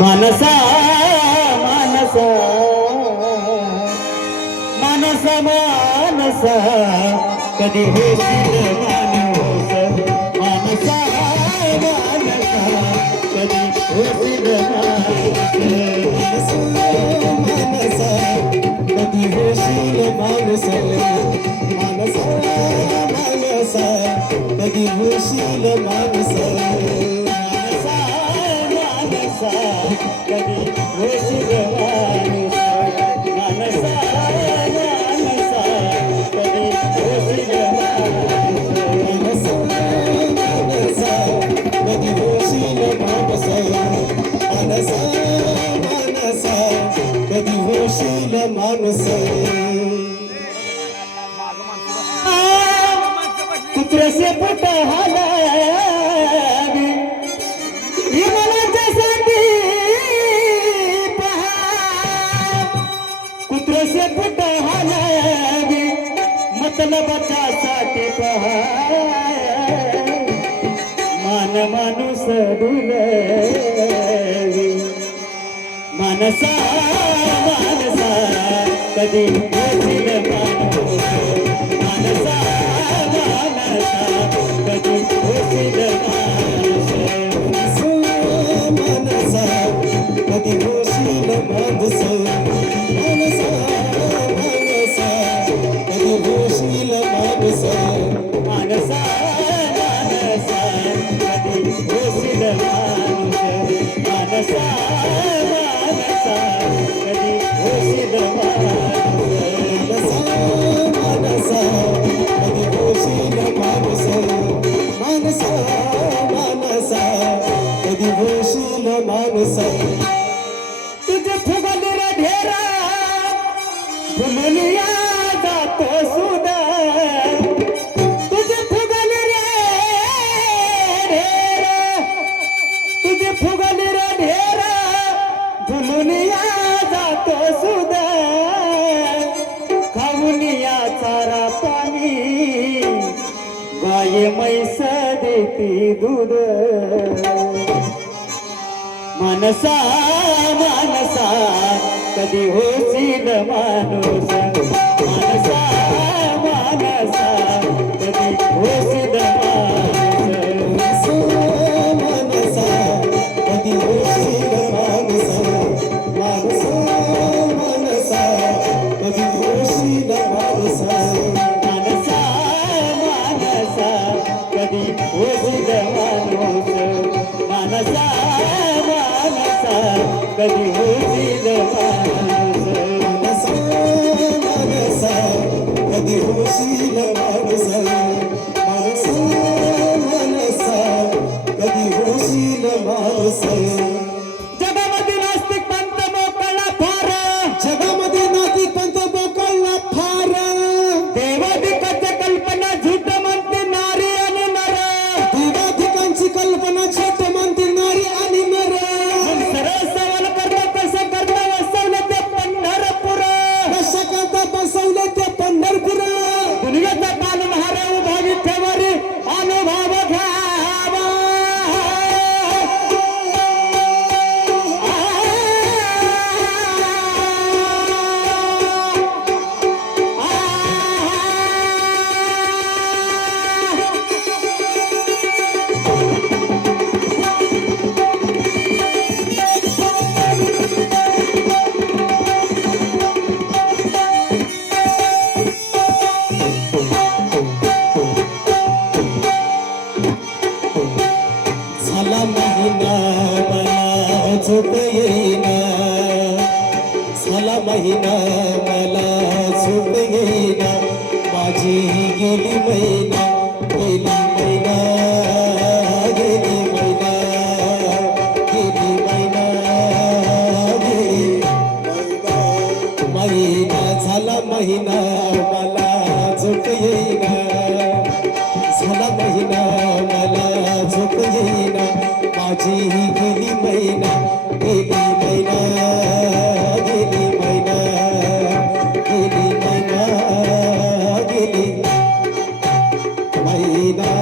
मानसा मानसा मानसा मानसा कधी होशील माणूस मानसा मानसा कधी होशील माणूस मानसा कधी होशील माणूस मानसा मानसा कधी होशील माणूस कधी होशील माणूस मानसा मानसा कधी होशील माणूस मानसा कधी होशील माणूस मानसा मानसा कधी होशील माणूस कुत्र्याचे पोट हालावी कुत्र्याचे पोट हालावी मतलबाच्या साठी पहा मान माणूस डुलवी मानसा मानसा कधी होशील माणूस मानसा मानसा कधी होशील माणूस मानसा कधी होशील माणूस मानसा मानसा कधी होशील माणूस मानसा मानसा कधी होशील माणूस मानसा मानसा कधी होशील माणूस मानसा कधी होशील माणूस मानसा मानसा कधी होशील माणूस तुझे फुगले रे ढेरा फुलुनिया जातो सुदा तुझे फुगले रे ढेरा तुझे फुगले रे ढेरा फुलुनिया जातो सुदा खाऊनिया चारा पाणी गाय म्हैस देती दूध मानसा मानसा कधी होशील माणूस मानसा मानसा कधी होशील माणूस मानसा कधी होशील माणूस मानसा मानसा कधी होशील माणूस मानसा मानसा कधी होशील माणूस मानसा कधी होशील माणूस मानसा मानसा कधी होशील माणूस मानसा मानसा कधी होशील माणूस जगामध्ये नास्तिक पंत मोकळला फार जगामध्ये नास्तिक पंत मोकळला फार देवाधिकाची कल्पना झूट म्हणते नारी आणि नर देवाधिकांची कल्पना झूट म्हणते नारी आणि नर दुनियेचा पालनहार उभा विठ्ठेवरी अनुभव घ्यावा झाला महिना मला झोप येईना झाला महिना मला झोप येईना माझी गेली महिना गेली महिना गेली महिना गेली महिना गेली महिना झाला महिना मला झोप येईना झाला महिना मला झोप येईना माझी गेली महिना गेली महिना गेली महिना गेली महिना गेली महिना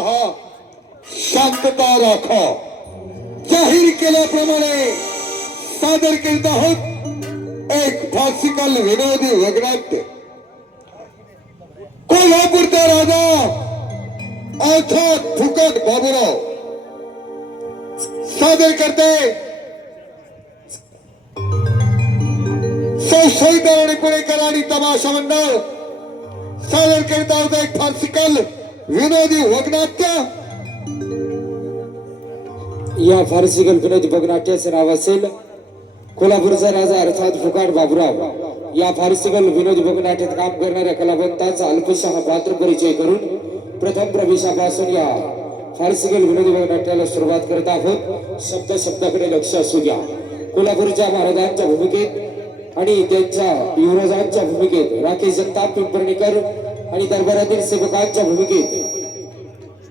राहा, शांतता राखा. जाहीर केल्याप्रमाणे सादर करीत आहोत एक क्लासिकल विनोदी वगनाट्य. कोल्हापूरचा राजा अर्थात फुकट बाबूराव सादर करते सौशयदार आणि पुणेकर आणि तमाशा मंडळ सादर करीत आहोत एक क्लासिकल विनोदी वगनाट्य. या फारसी विनोदी वगनाट्याचे नाव असेल कोल्हापूरचा राजा अर्थात फुकाट बाबूराव. या फारसी विनोदी वगनाट्यात काम करणाऱ्या कलावंतांचा अल्पशा पात्र परिचय करून प्रथम प्रवेशापासून या फारसी विनोदी वगनाट्याला सुरुवात करत आहोत. शब्दाकडे लक्ष असू द्या. कोल्हापूरच्या महाराजांच्या भूमिकेत आणि त्यांच्या युवराजांच्या भूमिकेत राकेश जगताप पिंपरणेकर आणि दरबारातील सेवकांच्या भूमिकेत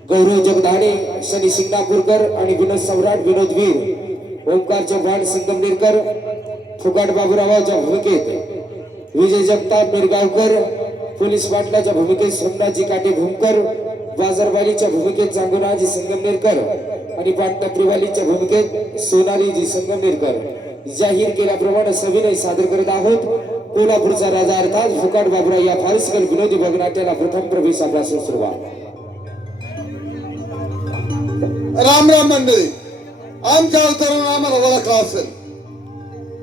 गौरव जगदाणे, शनी शिंगणापूरकर आणि विनोद सम्राट विनोदवीर ओंकार चव्हाण संगमनेरकर, फुकाट बाबूरावाच्या भूमिकेत विजय जगताप मिरगावकर, पोलीस पाटलाच्या भूमिकेत सोमनाथजी काटे भूमकर, बाजारवालीच्या भूमिकेत चांगुनाजी संगमनेरकर आणि पाटणा भूमिकेत सोनालीजी संगमनेरकर. जाहीर केल्याप्रमाणे सविनय सादर करत आहोत कोल्हापूरचा राजा अर्थात फुकाट बाबूराव या फारसी विनोदी वगनाट्याला प्रथम प्रवेशापासून सुरुवात. राम राम मंडळी. आमच्या अवतरण आम्हाला ओळखला असेल.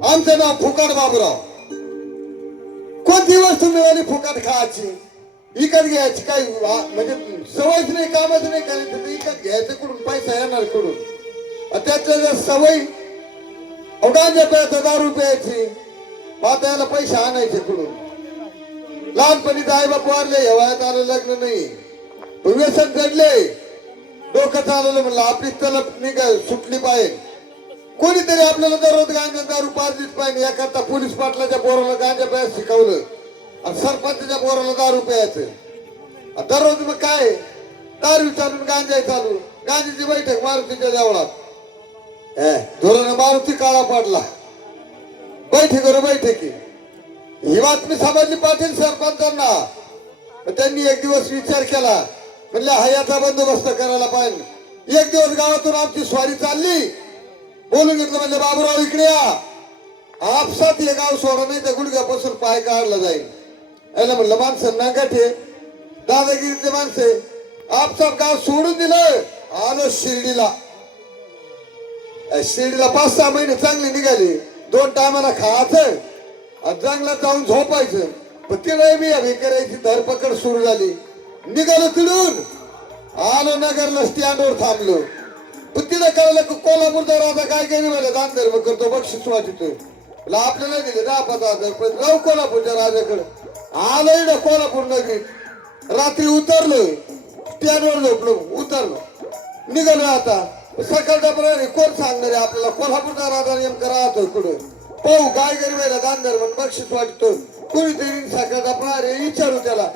आमचं नाव फुकाट बाबूराव. कोणती वस्तू मिळाली फुकाट खायची, विकत घ्यायची, काही म्हणजे सवयच नाही, कामच नाही करायचं, विकत घ्यायचं कुठून, पैसा येणार कुठून. त्यातल्या जर सवय अवघांच्या प्यायचं 10 रुपयाची, आता याला पैसे आणायचे कुठून. लहानपणी आई बाप वारले, वयात आलं लग्न नाही, व्यसन घडले, डोकं चालवलं, म्हणलं आपली तलप निघाल सुटली पाहिजे. कोणीतरी आपल्याला दररोज गांजा दारू पाजलीच पाहिजे. याकरता पोलीस पाटलाच्या पोराला गांजा प्यायला शिकवलं आणि सरपंचाच्या पोराला 10 प्यायचं. दररोज मग काय दारू चालून गांजा चालू. गांजाची बैठक मारुतीच्या देवळात, धोरण मारुती काळा पडला, बैठकीवर बैठकी. ही बातमी समजली पाटील सरपंचांना. त्यांनी एक दिवस विचार केला, म्हणलं हा याचा बंदोबस्त करायला पाहिजे. एक दिवस गावातून आमची स्वारी चालली, बोलून घेतलं, म्हणजे बाबूराव इकडे या, आपसात हे गाव सोडा नाही तर गुडघ्यापासून पाय काढला जाईल. याला म्हणलं माणसं नागाठे दादागिरीचे माणसे, आपसात गाव सोडून दिलं. आलो शिर्डीला. शिर्डीला 5-6 महिने चांगले निघाले. 2 टायमाला खायचं आणि जंगलात जाऊन झोपायचं. पण तिला मी हवी करायची धरपकड सुरू झाली. निघालो तिडून, आलो नगरला, स्टँडवर थांबलो. पण तिला कळलं की कोल्हापूरचा राजा काय केली, मला दान धर्म करतो, बक्षीस वाटतो. आपल्याला दिले 10-15 रुपये, जाऊ कोल्हापूरच्या राजाकडे. आलो इकडं कोल्हापूर नगरीत. रात्री उतरलो, स्टँडवर झोपलो, उतरलो, निघालो. आता सकाळच्या प्रमाणे कोण सांगणार आहे आपल्याला कोल्हापूरचा राजा नेमका राहतो कुठं. पाहू काय गरीबाला दान धर्म बक्षीस वाटतो. कोणीतरी सकाळचा प्रहार विचारू त्याला.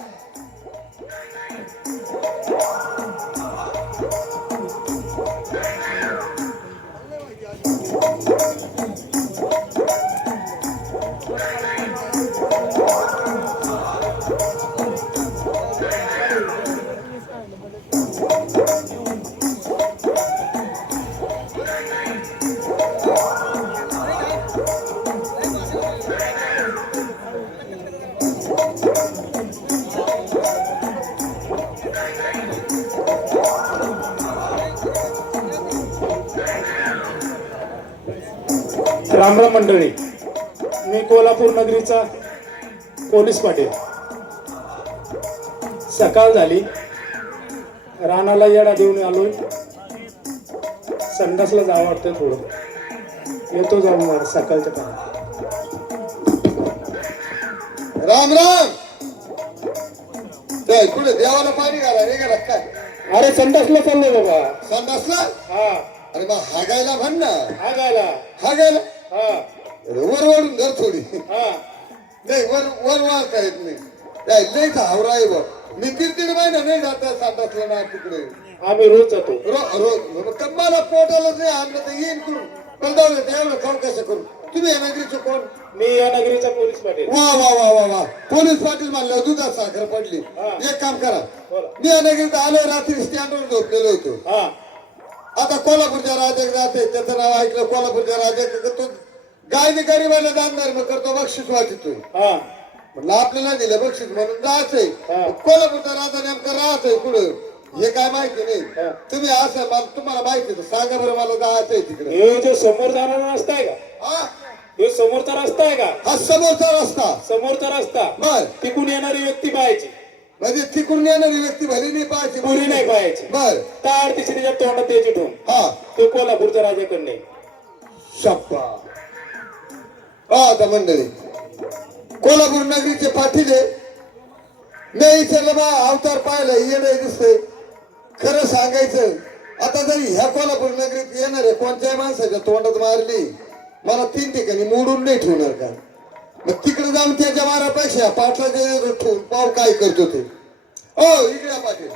रामराम मंडळी. मी कोल्हापूर नगरीचा पोलीस पाटील. सकाळ झाली, रानाला येडा देऊन आलोय. संडासला जावं वाटतं थोडं, येतो जाऊन सकाळच्या काळात. राम राम. कुठे देवाला पाणी घाला रे गेला काय? अरे संडासला चाललोय बाबा. संडासला? हा. अरे बा हागायला म्हण ना. हागायला? हागायला हा. वर वरून धर थोडी. हा. नाही वर वर वाळता येत नाही. लयच हावरा आहे बा. मी 3-3 महिना नाही जात संडासला ना तिकडे. आम्ही रोज जातो. रोज मला पोटाला नाही आणलं तर येईन करून. पण जाऊ दे, एवढं चौकशी करून. तुम्ही या नगरीचं कोण? मी या नगरीचा पोलीस पाटील. वा वा वा वा वा. पोलीस पाटील म्हणलं दुधात साखर पडली. एक काम करा, मी अनेक आलो रात्री स्टँडवर झोपलेलो होतो. हा आता कोल्हापूरच्या राजा जाते त्याचं नाव ऐकलं कोल्हापूरच्या राजा तो गायने गरीबाला दानदार मग करतो बक्षीस वाटतोय. हा म्हणलं आपल्याला दिलं बक्षीस म्हणून जायचंय. हा. कोल्हापूरचा राजा नेमका राहतोय पुढं हे काय माहिती नाही. हा. तुम्ही असं मला तुम्हाला माहिती तर सांगा बरं मला जायचंय तिकडे. हे जो समोर जाणारा रस्ता आहे का हा हे समोरचा रस्ता आहे का हा समोरचा रस्ता समोरचा रस्ता बर तिकून येणारी व्यक्ती पाहायची म्हणजे तिकडून येणारी व्यक्ती भली नाही पाहायची मुली नाही पाहायची बर तार तिसरीच्या तोंडात त्याची ठेवून हा तो कोल्हापूरच्या राजाकडे शप्पा आता मंडळी कोल्हापूर नगरीचे पाटील मी विचारलं बा अवतार पाहिलं येणं दिसतंय. खरं सांगायचं आता जरी ह्या कोल्हापूर नगरीत येणाऱ्या कोणत्याही माणसाच्या तोंडात मारली मला 3 ठिकाणी मोडून नाही ठेवणार का. मग तिकडे जाऊन त्याच्या मारापेक्षा पाटला जे ठेवून पाव काय करतो ते. हो इकडे या पाटील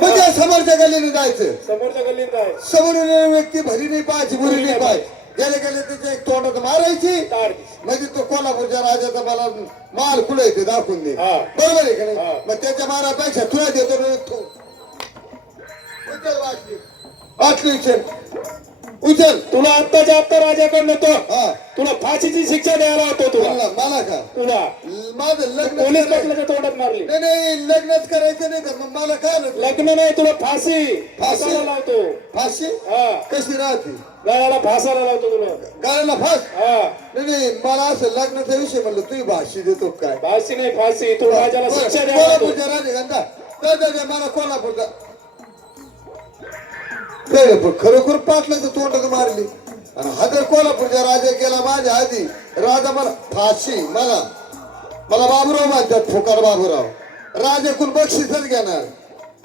म्हणजे समोरच्या गल्लीने जायचं. समोरच्या गल्लीत आहे समोरून व्यक्ती भरी नाही पाहायची बुरी नाही पाहायची. गेले गेले त्याच्या एक तोंडात मारायची तार दिसली. म्हणजे तो कोल्हापूरच्या राजाचा मला माल कुठे ते दाखवून दे. हा. बरोबर आहे का हा. नाही. मग त्याच्या मारापेक्षा तुला देतो ना तू उचल वाटली उचल उचल तुला आत्ताच्या आत्ता राजाकडनं तो हा तुला फाशीची शिक्षा द्यायला होतो तुला मला का तुला माझं लग्न पोलीस करायचं. पाटलाच्या तोंडात मारली नाही नाही लग्नच करायचं नाही तर मग मला काय आलं? लग्न नाही तुला फाशी फासाला लावतो फाशी हा कशी राहते गळ्याला फासाला लावतो तुला गाड्याला फास हा नाही नाही मला असं लग्नाचा विषय म्हणलं तुम्ही भाषी देतो काय. फाशी नाही फाशी तू राजाला शिक्षा द्यायला होतो कोल्हापूरच्या राजगंधा तर मला कोल्हापूरचा खरोखर पाटलाचं तोंडात मारली आणि हा जर कोल्हापूरच्या राजा गेला माझ्या आधी राजा मला फाशी मला बाबूराव म्हणतात फुकार बाबूराव राजाकडून बक्षीसच घेणार.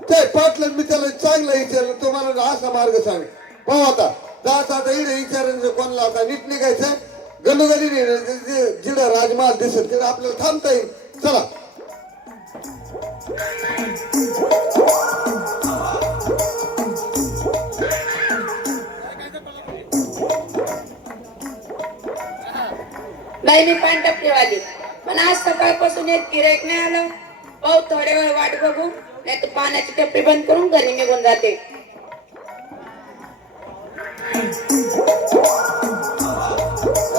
ते पाटलं मी त्याला चांगलं विचारलं तो मला असा मार्ग सांग पाहू आता जात आता इडे विचारायचं कोणाला आता नीट निघायचं गणोगणी जिडं राजमाल दिसत तिथं आपल्याला थांबता येईल. चला नाही मी पान टपरीवाली पण आज सकाळपासून एक गिरायक नाही आलं. पाहू थोड्या वेळ वाट बघू नाही तर पाण्याची टपरी बंद करून घरी निघून जाते.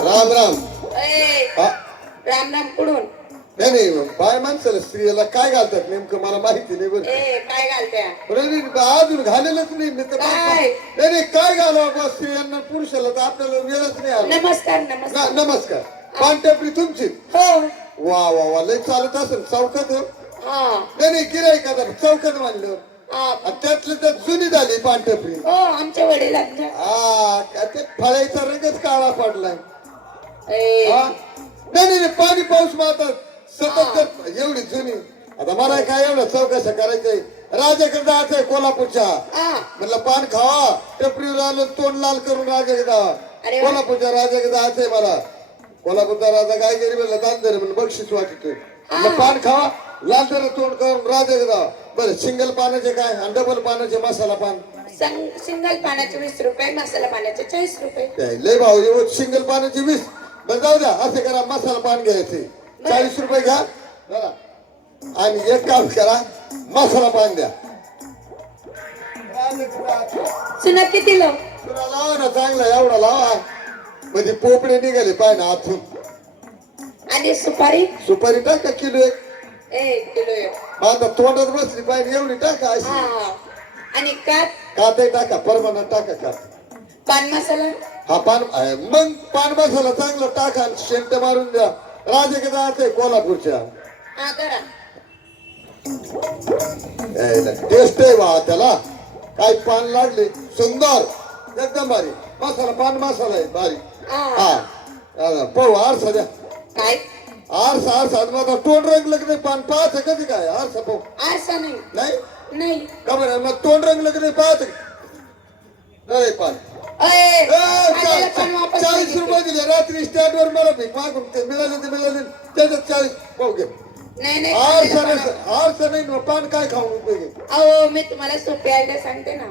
राम राम. ए, हा राम राम कुठून नाही नाही बाय माणसाला स्त्रियाला काय घालतात नेमकं मला माहिती नाही बरं. ए काय घालत्या अजून घालेलंच नाही मी तर काय? नाही काय घालावं बा स्त्रियांना पुरुषाला तर आपल्याला वेळच नाही आला. नमस्कार नमस्कार नमस्कार पानटपरी तुमची हो वा वा वा लय चालत असेल चौकात हो. हा नाही गिरायक आता चौकात म्हणलं हा. त्यातलं तर जुनी झाली पानटपरी. हो आमच्या वडिलांच्या ते फळायचा रंगच काळा पडलाय. ए, नाही पाणी पाऊस मारतात सतत तर एवढी जुनी. आता मला काय एवढं चौकशा करायचंय राजाकडे जायचंय कोल्हापूरच्या हा. म्हणलं पान खावा टपरीवर आलो तोंड लाल करून राजाकडे जावा. अरे वा. कोल्हापूरच्या राजाकडे जायचंय मला. कोल्हापूरचा राजा काय गरीबाला दान दे म्हणून बक्षीस वाटतोय. म्हणलं पान खावा लाल तर तोंड करून राजाकडे जावा. बरं सिंगल पानाचे काय आणि डबल पानाचे मसाला पान सिंगल पाण्याचे 20 रुपये मसाला पाण्याचे 40 रुपये. लय भाऊ सिंगल पानाचे 20. बरं जाऊ द्या असं करा मसाला पान घ्यायचे 40 रुपये घ्या जरा आणि एक काम करा मसाला पान द्या. सुना किती लो तुला लावा ना चांगला एवढा लावा म्हणजे पोपडे निघाले पाय ना आतून. आणि सुपारी सुपारी टाका किलो एक. 1 किलो एक. आता तोंडात बसली पाहिजे एवढी टाका अशी. हा आणि कात कातही टाका परमानंट टाका कात. पान मसाला हा पान मग पान मसाला चांगला टाका शेंट मारून द्या. राजाकडे जायचंय कोल्हापूरच्या. हा करा. टेस्ट आहे बा त्याला काय पान लागले सुंदर एकदम भारी मसाला पान मसाला आहे भारी. हा. हा पाहू आरसा द्या काय आरसा माझा तोंड रंगलं की नाही पान पाहत कधी काय आरसा पाहू आरसा नाही नाही नाही. का बरं मग तोंड रंगलं की नाही पाहत नाही पान. अय, माझ्याला पण वापस 40 नाही रुपये दिले रात्री स्टँड वर मला भीक मागून ते मिळाले त्याच्यात 40 पाहू घे. नाही नाही आरसा माझ्याला नाही पण- आरसा नाही मग पान काय खाऊन उपयोगी. अहो मी तुम्हाला सोपी आयडिया सांगते ना.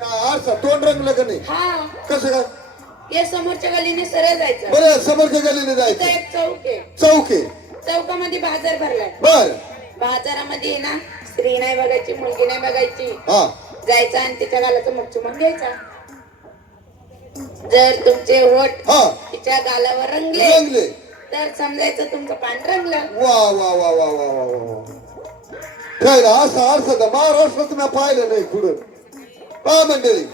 काय आरसा तोंड रंगलं का नाही हा कसं काय. या समोरच्या गलीने सरळ जायचं. बरं समोरच्या गलीने तिथं जायचं एक चौक आहे. चौक आहे चौकामध्ये बाजार भरलाय. बर बाजारामध्ये आहे ना स्त्री नाही बघायची, मुलगी नाही बघायची, हा जायचा आणि तिच्या गालाचं मुख चुमून घ्यायचा. जर तुमचे होठ हा तिच्या गालावर रंगले रंगले. तर समजायचं तुमचं पान रंगलं. वा वा वा वा वा वा वा. काय ना असं असं तर महाराष्ट्रात मी पाहिलं नाही कुठं. पहा मंडळी,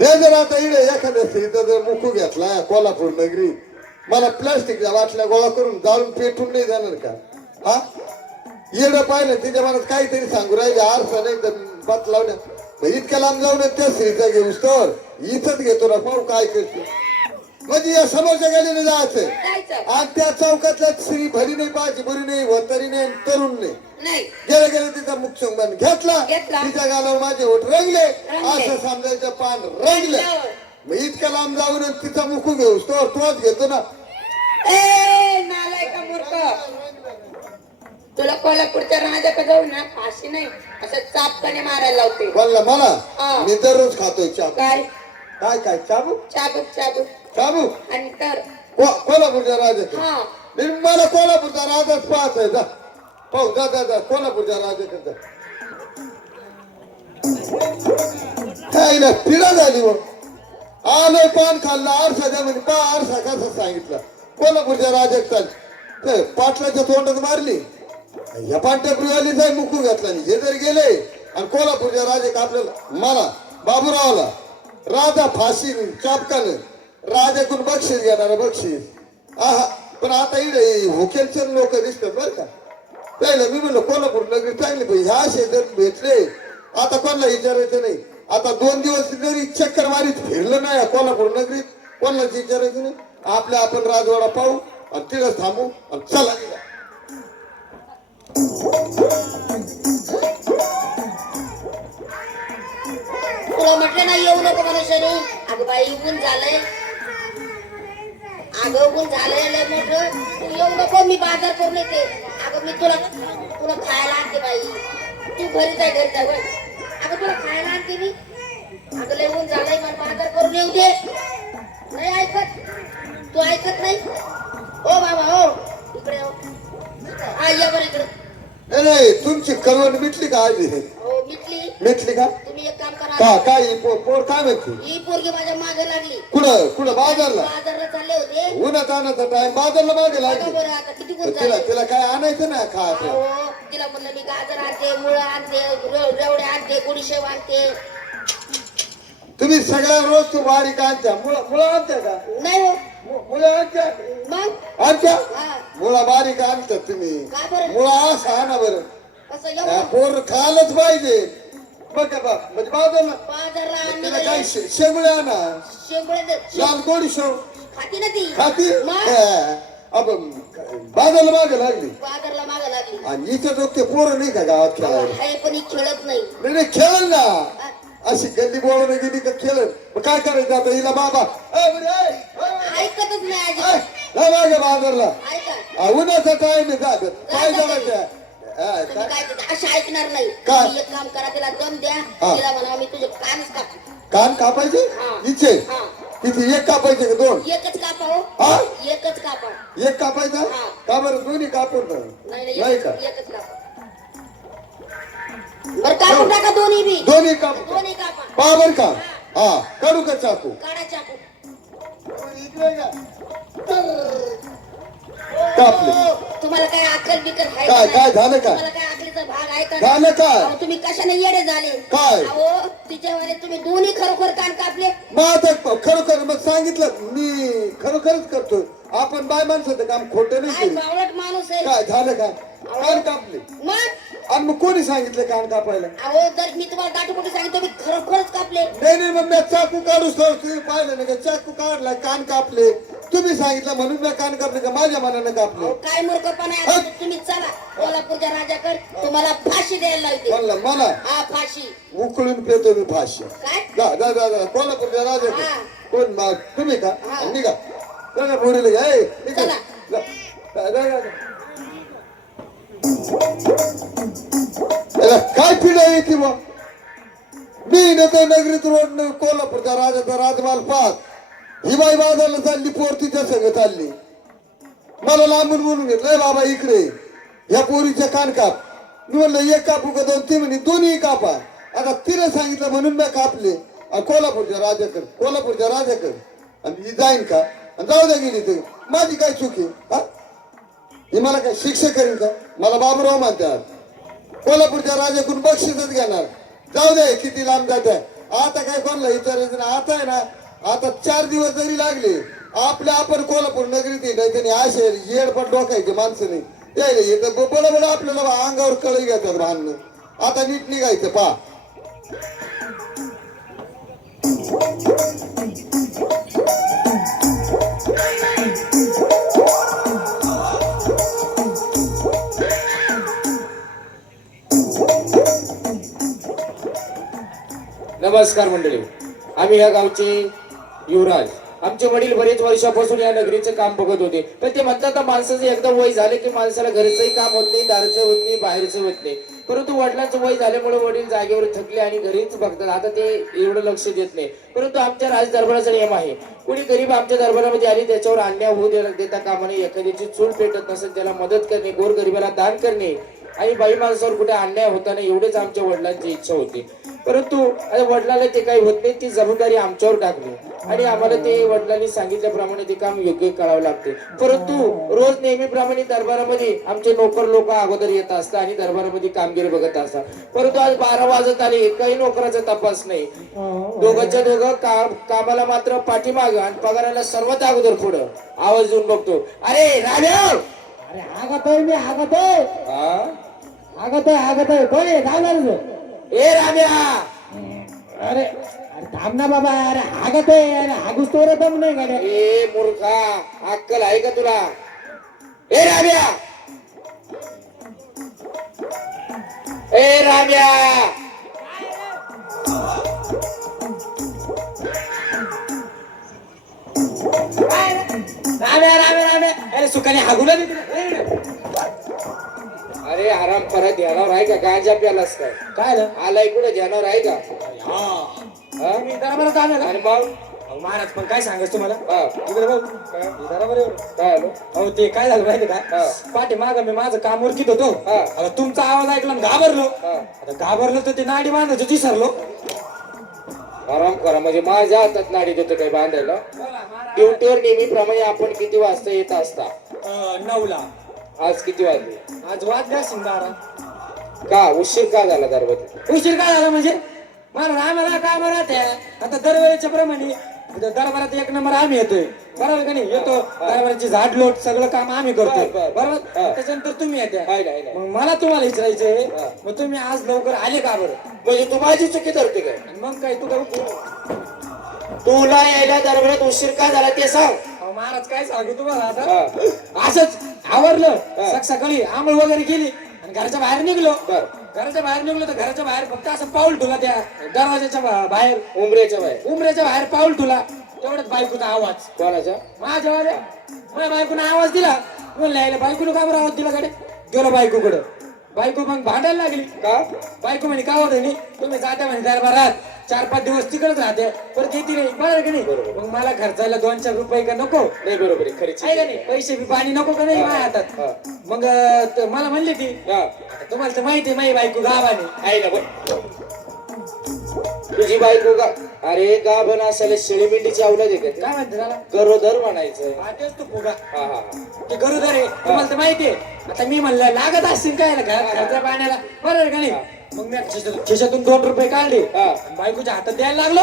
हे जर आता इकडे एखाद्या स्त्रीचा जर मुकू घेतला कोल्हापूर नगरी, मला प्लास्टिकच्या बाटल्या गोळा करून जाळून पेटून नाही जाणार का? हा येणं पाहिलं तिच्या मनात काहीतरी सांगू राहिले, आरसा नाही तर बात लावण्या. इतक्या लांब जाऊन त्या स्त्रीचा घेऊस तर इथंच घेतो ना, पाहू काय करतो. म्हणजे या समोरच्या गाडीने जायचं जायचं आणि त्या चौकातल्या स्त्री भरी नाही पाहिजे, बरी नाही, वतरी नाही, तरुण नाही. नाही. गेले गेले तिचा मुख चुंबन घेतला, घेतला. तिच्या गालावर माझे ओठ रंगले, रंगले. असं समजायचं पान रंगलं. रंगलं. मग इतक्या लांब जाऊन तिचा मुख घेऊस तो तोच घेतो ना. ए नालायका मूर्ख, तुला कोल्हापूरच्या राजाकडे जाऊ ना फाशी नाही असं चापकाने मारायला लावते. बोलला मला, हा. मी दररोज खातोय चाबूक. काय काय काय चाबूक चाबूक चाबूक चाबूक आणि तर कोल्हापूरच्या राजाकडे. हा मला कोल्हापूरचा राजाच पाहतोय. जा पाहू, जा जा जा कोल्हापूरच्या राजाकडे जा. काय ना पिढा झाली मग. आलोय पान खाल्ला, आरसा द्या म्हणे. पा आरसा कसा सांगितला कोल्हापूरच्या राजाकडे. पाटलाच्या तोंडात मारली, या पांढऱ्यापुरीवाली जाय मुकू घातला. हे जर गेले आणि कोल्हापूरच्या राजा आपल्याला मला बाबूरावला राजा फाशी चापकानं राजाकडून बक्षीस घेणार बक्षीस. आहा पण आता इकडे होकेलचे लोक दिसतात बरं का. पहिलं मी म्हणलं कोल्हापूर नगरी चांगली पाहिजे, ह्या शेजार भेटले आता कोणाला विचारायचं नाही. आता 2 दिवस जरी चक्कर मारीत फिरलं नाही कोल्हापूर नगरीत, कोणालाच विचारायचं नाही. आपल्या आपण राजवाडा पाहू आणि तिथं थांबू आणि चला निघा. तुला म्हटलं ना येऊ नको मनुष्याने. अगं बाई ऊन झालंय, अगं ऊन झालंय लय मोठं. तू येऊ नको, मी बाजार करून येते. अगं मी तुला तुला खायला आणते बाई. तू घरी जाय घरी जाय. अगं तुला खायला आणते मी. अगं लय ऊन झालंय, मला बाजार करून येऊ दे. नाही ऐकत, तू ऐकत नाही. हो बाबा हो, इकडे हो. हा या बरं इकडे. नाही तुमची कळवण मिटली का आधी? हो मिटली. मिटली का? तुम्ही एक काम का करा, काय पोर काय म्हणते? ही पोरगी माझ्या मागे लागली. कुठं कुठं बाजारला? बाजारला चालले होते. उन्हात आणायचा टाइम बाजारला मागे बघा लागली. बरं आता किती गुण तिला झाले. तिला काय आणायचं ना खायचं. अहो, तिला म्हणलं मी गाजर आणते, मुळं आणते, रेवडे आणते, गुडीशेव आणते. तुम्ही सगळ्या रोज तू बारीक आणत्या, मुळा आणत्या का? नाही हो मुळा आणत्या मग आणत्या हा मुळा बारीक आणतात तुम्ही. का बरं? मुळा असं आणा बरं. कसं या एवढं पोर खायलाच पाहिजे. बघ का बा म्हणजे बाजारला बाजारला तिला काय आणलं शेंगुळे आणा, शेंगुळे लाल गोडी शेव खाती ना ती. खाती. मग अब बाजारला मागे लागली बाजारला मागं लागली. आणि इथं लोक ते पोरं नाही का गावात खेळायला? आहे पण ही खेळत नाही. नाही नाही खेळल ना. अशी गल्ली बोळून गेली का खेळल. मग काय करायचं आता हिला बाबा ऐकतच नाही आजी. मागे बाजारला ऐका उन्हाचा टाइम आहे. जा काय करायचं? तुम्ही काय करता? अशी ऐकणार नाही. काय? तुम्ही एक काम करा, तिला दम द्या. हा. तिला म्हणा मी तुझे कानच काप. कान कापायचे हा. इथे हा. किती एक कापायचे का 2? एकच कापा हो. हा एकच कापा. एक कापायचा हा. का बरं दोन्ही कापून नाही नाही का? एकच कापा. बरं कापून टाका दोन्ही बी. दोन्ही काप दोन्ही कापा. पाबर का? हा काढू का चाकू? काढा चाकू. इकडे का? कापले. तुम्हाला काय अक्कल बिकल आहे काय का काय नाही? झालं का? तुम्हाला काय अकलीचा भाग आहे का झालं काय? अहो, तुम्ही कशाने येडे झाले? काय? अहो तिच्यामध्ये तुम्ही दोन्ही खरोखर कान कापले. मग आता खरोखर मग सांगितलं मी खरोखरच करतो. आपण बाय माणसाचं काम खोटं नाही काय करू. बावळट माणूस आहे. काय झालं काय? कान कापले. मग आणि मग कोणी सांगितलं कान कापायला? अहो जर मी तुम्हाला दाटूपोटी सांगितलं मी खरोखरच कापले. नाही नाही मग मी चाकू काढूस तर तुम्ही पाहिलं नाही का? चाकू काढला कान कापले. तुम्ही सांगितलं म्हणून मी कान कापले का माझ्या मनानं कापले? अहो काय मूर्खपणा आहे आता. तुम्ही चला कोल्हापूरच्या राजाकडे, तुम्हाला फाशी द्यायला लावते. म्हणलं मला हा फाशी. उकळून पेतो मी फाशी. काय जा जा जा जा कोल्हापूरच्या राजा हा. कोण तुम्ही का? हा. निघा चला पुढे घ्या. चला. काय पिढा येते मग? मी नेतो नगरीत रोड कोल्हापूरच्या राजाचा राजमाल पाहत ही बाई बाजारला चालली, पोर तिच्या संग चालली. मला लांबून बोलून घेतलंय बाबा इकडे. ह्या पोरीचे कान काप. मी म्हणलं एक कापू का दोन? ती म्हणे दोन्ही कापा. आता तिने सांगितलं म्हणून मी कापले. कोल्हापूरच्या राजाकडे आणि ही जाईन का? आणि जाऊ द्या गेली तर माझी काय चूक आहे? हा, ही मला काय शिक्षा करीन का? मला बाबूराव म्हणतात. कोल्हापूरच्या राजाकडून बक्षीसच घेणार. जाऊ द्या किती लांब जात आहे. आता काय कोणला विचारायचं ना. आता आहे ना, आता 4 दिवस जरी लागले आपण कोल्हापूर नगरीत नाही त्यांनी असे येडपट डोकायचे माणसं नाही यायला येतं बडबड आपल्याला अंगावर कळी घेतात भांडणं. आता नीट निघायचं पा. नमस्कार मंडळी, आम्ही या गावचे युवराज. आमचे वडील बरेच वर्षापासून या नगरीचं काम बघत होते. पण ते म्हणतात ना, माणसाचं एकदा वय झाले की माणसाला घरचंही काम होत नाही, दारचं होत नाही, बाहेरचं होत नाही. परंतु वडिलांचं वय झाल्यामुळे वडील जागेवर थकले आणि घरीच बघतात. आता ते एवढं लक्ष देत नाही. परंतु आमच्या राज दरबाराचा नियम आहे, कोणी गरीब आमच्या दरबारामध्ये आली त्याच्यावर अन्याय होऊ देता कामा नये. एखाद्याची चूल पेटत नसेल त्याला मदत करणे, गोरगरिबाला दान करणे आणि बाई माणसावर कुठे अन्याय होता नाही, एवढेच आमच्या वडिलांची इच्छा होती. परंतु वडिलांना ते काही होत नाही, ती जबाबदारी आमच्यावर टाकली आणि आम्हाला ते वडिलांनी सांगितल्याप्रमाणे ते काम योग्य करावं लागते. परंतु रोज नेहमीप्रमाणे दरबारामध्ये आमचे नोकर लोक अगोदर येत असतात आणि दरबारामध्ये कामगिरी बघत असतात. परंतु आज 12 वाजत आले, एकही नोकराचा तपास नाही. दोघांच्या दोघं कामाला मात्र पाठीमाग आणि पगाराला सर्वात अगोदर पुढं. आवाज देऊन बघतो, अरे रामेव, अरे हागतोय मी, हागतोय कोण आहे? धावणार ए राम्या, अरे थांब ना बाबा. अरे हागतोय, अरे हागूस तोर दम नाही गाड्या. ए मूर्खा, अक्कल आहे का तुला? ए राम्या, ए राम्या, राम्या अरे सुखाने हागूला दे. अरे आराम करा. ध्यानावर आहे का? गांजा प्यालास काय? काय आलाय कुठे? ध्यानावर आहे का? हा? मी दरबारात आलो आणि मग अहो महाराज, पण काय सांगायचं तुम्हाला? हा. इकडे बघ, दरबार काय आलो? अहो ते काय झालं माहिती का? हा. पाठी माग मी माझं काम उरकीत होतो. हा. आता तुमचा आवाज ऐकला आणि घाबरलो. हा. आता घाबरलो तर ते नाडी बांधायचं विसरलो. आराम करा. म्हणजे माझ्या हातात नाडी देतो काय बांधायला? ड्युटीवर नेहमीप्रमाणे आपण किती वाजता येत असता? 9ला. आज किती वाजले? आज वाजल्या शिंगारा. का उशीर का झाला दरबारात? उशीर काय झाला म्हणजे? मला आम्हाला काम राहते. आता दरवेळेच्या प्रमाणे दरबारात 1 नंबर आम्ही येतोय, बरोबर का नाही? येतो दरबाराची झाड लोट सगळं काम आम्ही करतोय, बरोबर? त्याच्यानंतर तुम्ही येते. मग मला तुम्हाला विचारायचंय, मग तुम्ही आज लवकर आले का बरं? म्हणजे तू माझी चुकी धरते काय? मग काय तू तुला यायला दरबारात उशीर का झाला ते सांग. महाराज काय सांगू तुम्हाला आता? असंच आवरलं, सकाळी आंघोळ वगैरे केली आणि घराच्या बाहेर निघलो. घराच्या बाहेर फक्त असं पाऊल ठेवला त्या दरवाजाच्या बाहेर, उमरेच्या बाहेर पाऊल ठेवला. तेवढ्याच बायकोचा आवाज. कोणाच्या? माझ्या बायकोनं आवाज दिला. म्हणलं बायकोनं का बरं आवाज दिला कडे? गेलो बायकोकडं. बायको मग भांडायला लागली. का? बायको म्हणे का होत नाही तुम्ही जाता म्हणे दरबारात, 4-5 दिवस तिकडेच राहते, परत येते नाही, बरोबर का नाही? मग मला खर्चायला 2-4 रुपये का नको? नाही, बरोबर आहे, खरीच आहे का नाही? पैसे बी पाणी नको का नाही माझ्या हातात? मग मला म्हणली ती, तुम्हाला तर माहिती आहे माझी बायको गावाने आहे ना. बघ तुझी बायको का? अरे गाभण असायला शेळी मेंढीची अवलाद आहे का? काय म्हणते त्याला? गरोदर म्हणायचं. तेच तू फुगा. हा हा. ते गरोदर आहे, तुम्हाला तर माहिती आहे. आता मी म्हणलं लागत असतील काय घरच्या पाण्याला, बरोबर का नाही? मग मी खिशातून 2 रुपये काढले, बायकोच्या हातात द्यायला लागलो.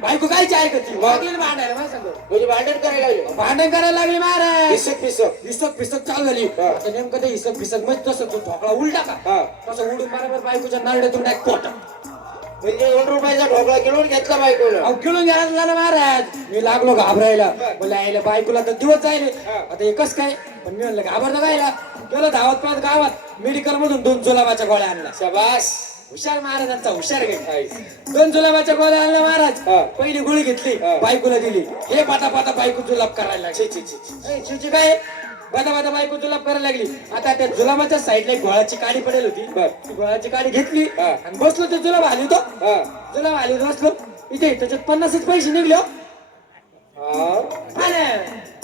बायको कायची ऐकती? भांडायला मला सांगतो. म्हणजे भांडण करायला लागले? भांडण करायला लागली महाराज. हिसक चालू झाली. आता नेमकं ते हिसक म्हणजे तसं तो ठोकळा उलटा का तसं उडून बरोबर बायकोच्या नारड्यातून एक पोट. म्हणजे 2 रुपयाचा ढोकळा किलोन घेतला बायकोला. अहो किळून घ्यायला झालं महाराज. मी लागलो घाबरायला. बोला यायला बायकोला तर दिवस जायले, आता एकच काय? पण मी म्हणलं घाबरतो कायला? गेलो धावत पळत गावात, मेडिकल मधून 2 जुलाबाच्या गोळ्या आणल्या. शाबास, हुशार महाराजांचा, हुशार गेली. 2 जुलाबाच्या गोळ्या आणल्या महाराज. पहिली गोळी घेतली, बायकोला दिली. हे पाता बायको जुलाब करायला लागली. काय बाता बायको जुलाब करायला लागली. आता त्या जुलाबाच्या साईडला एक गोळाची काडी पडेल होती. ती गोळाची काडी घेतली आणि बसलो. ते जुलाब आली तो जुलाब आली बसलो इथे. त्याच्यात 50च पैसे निघले.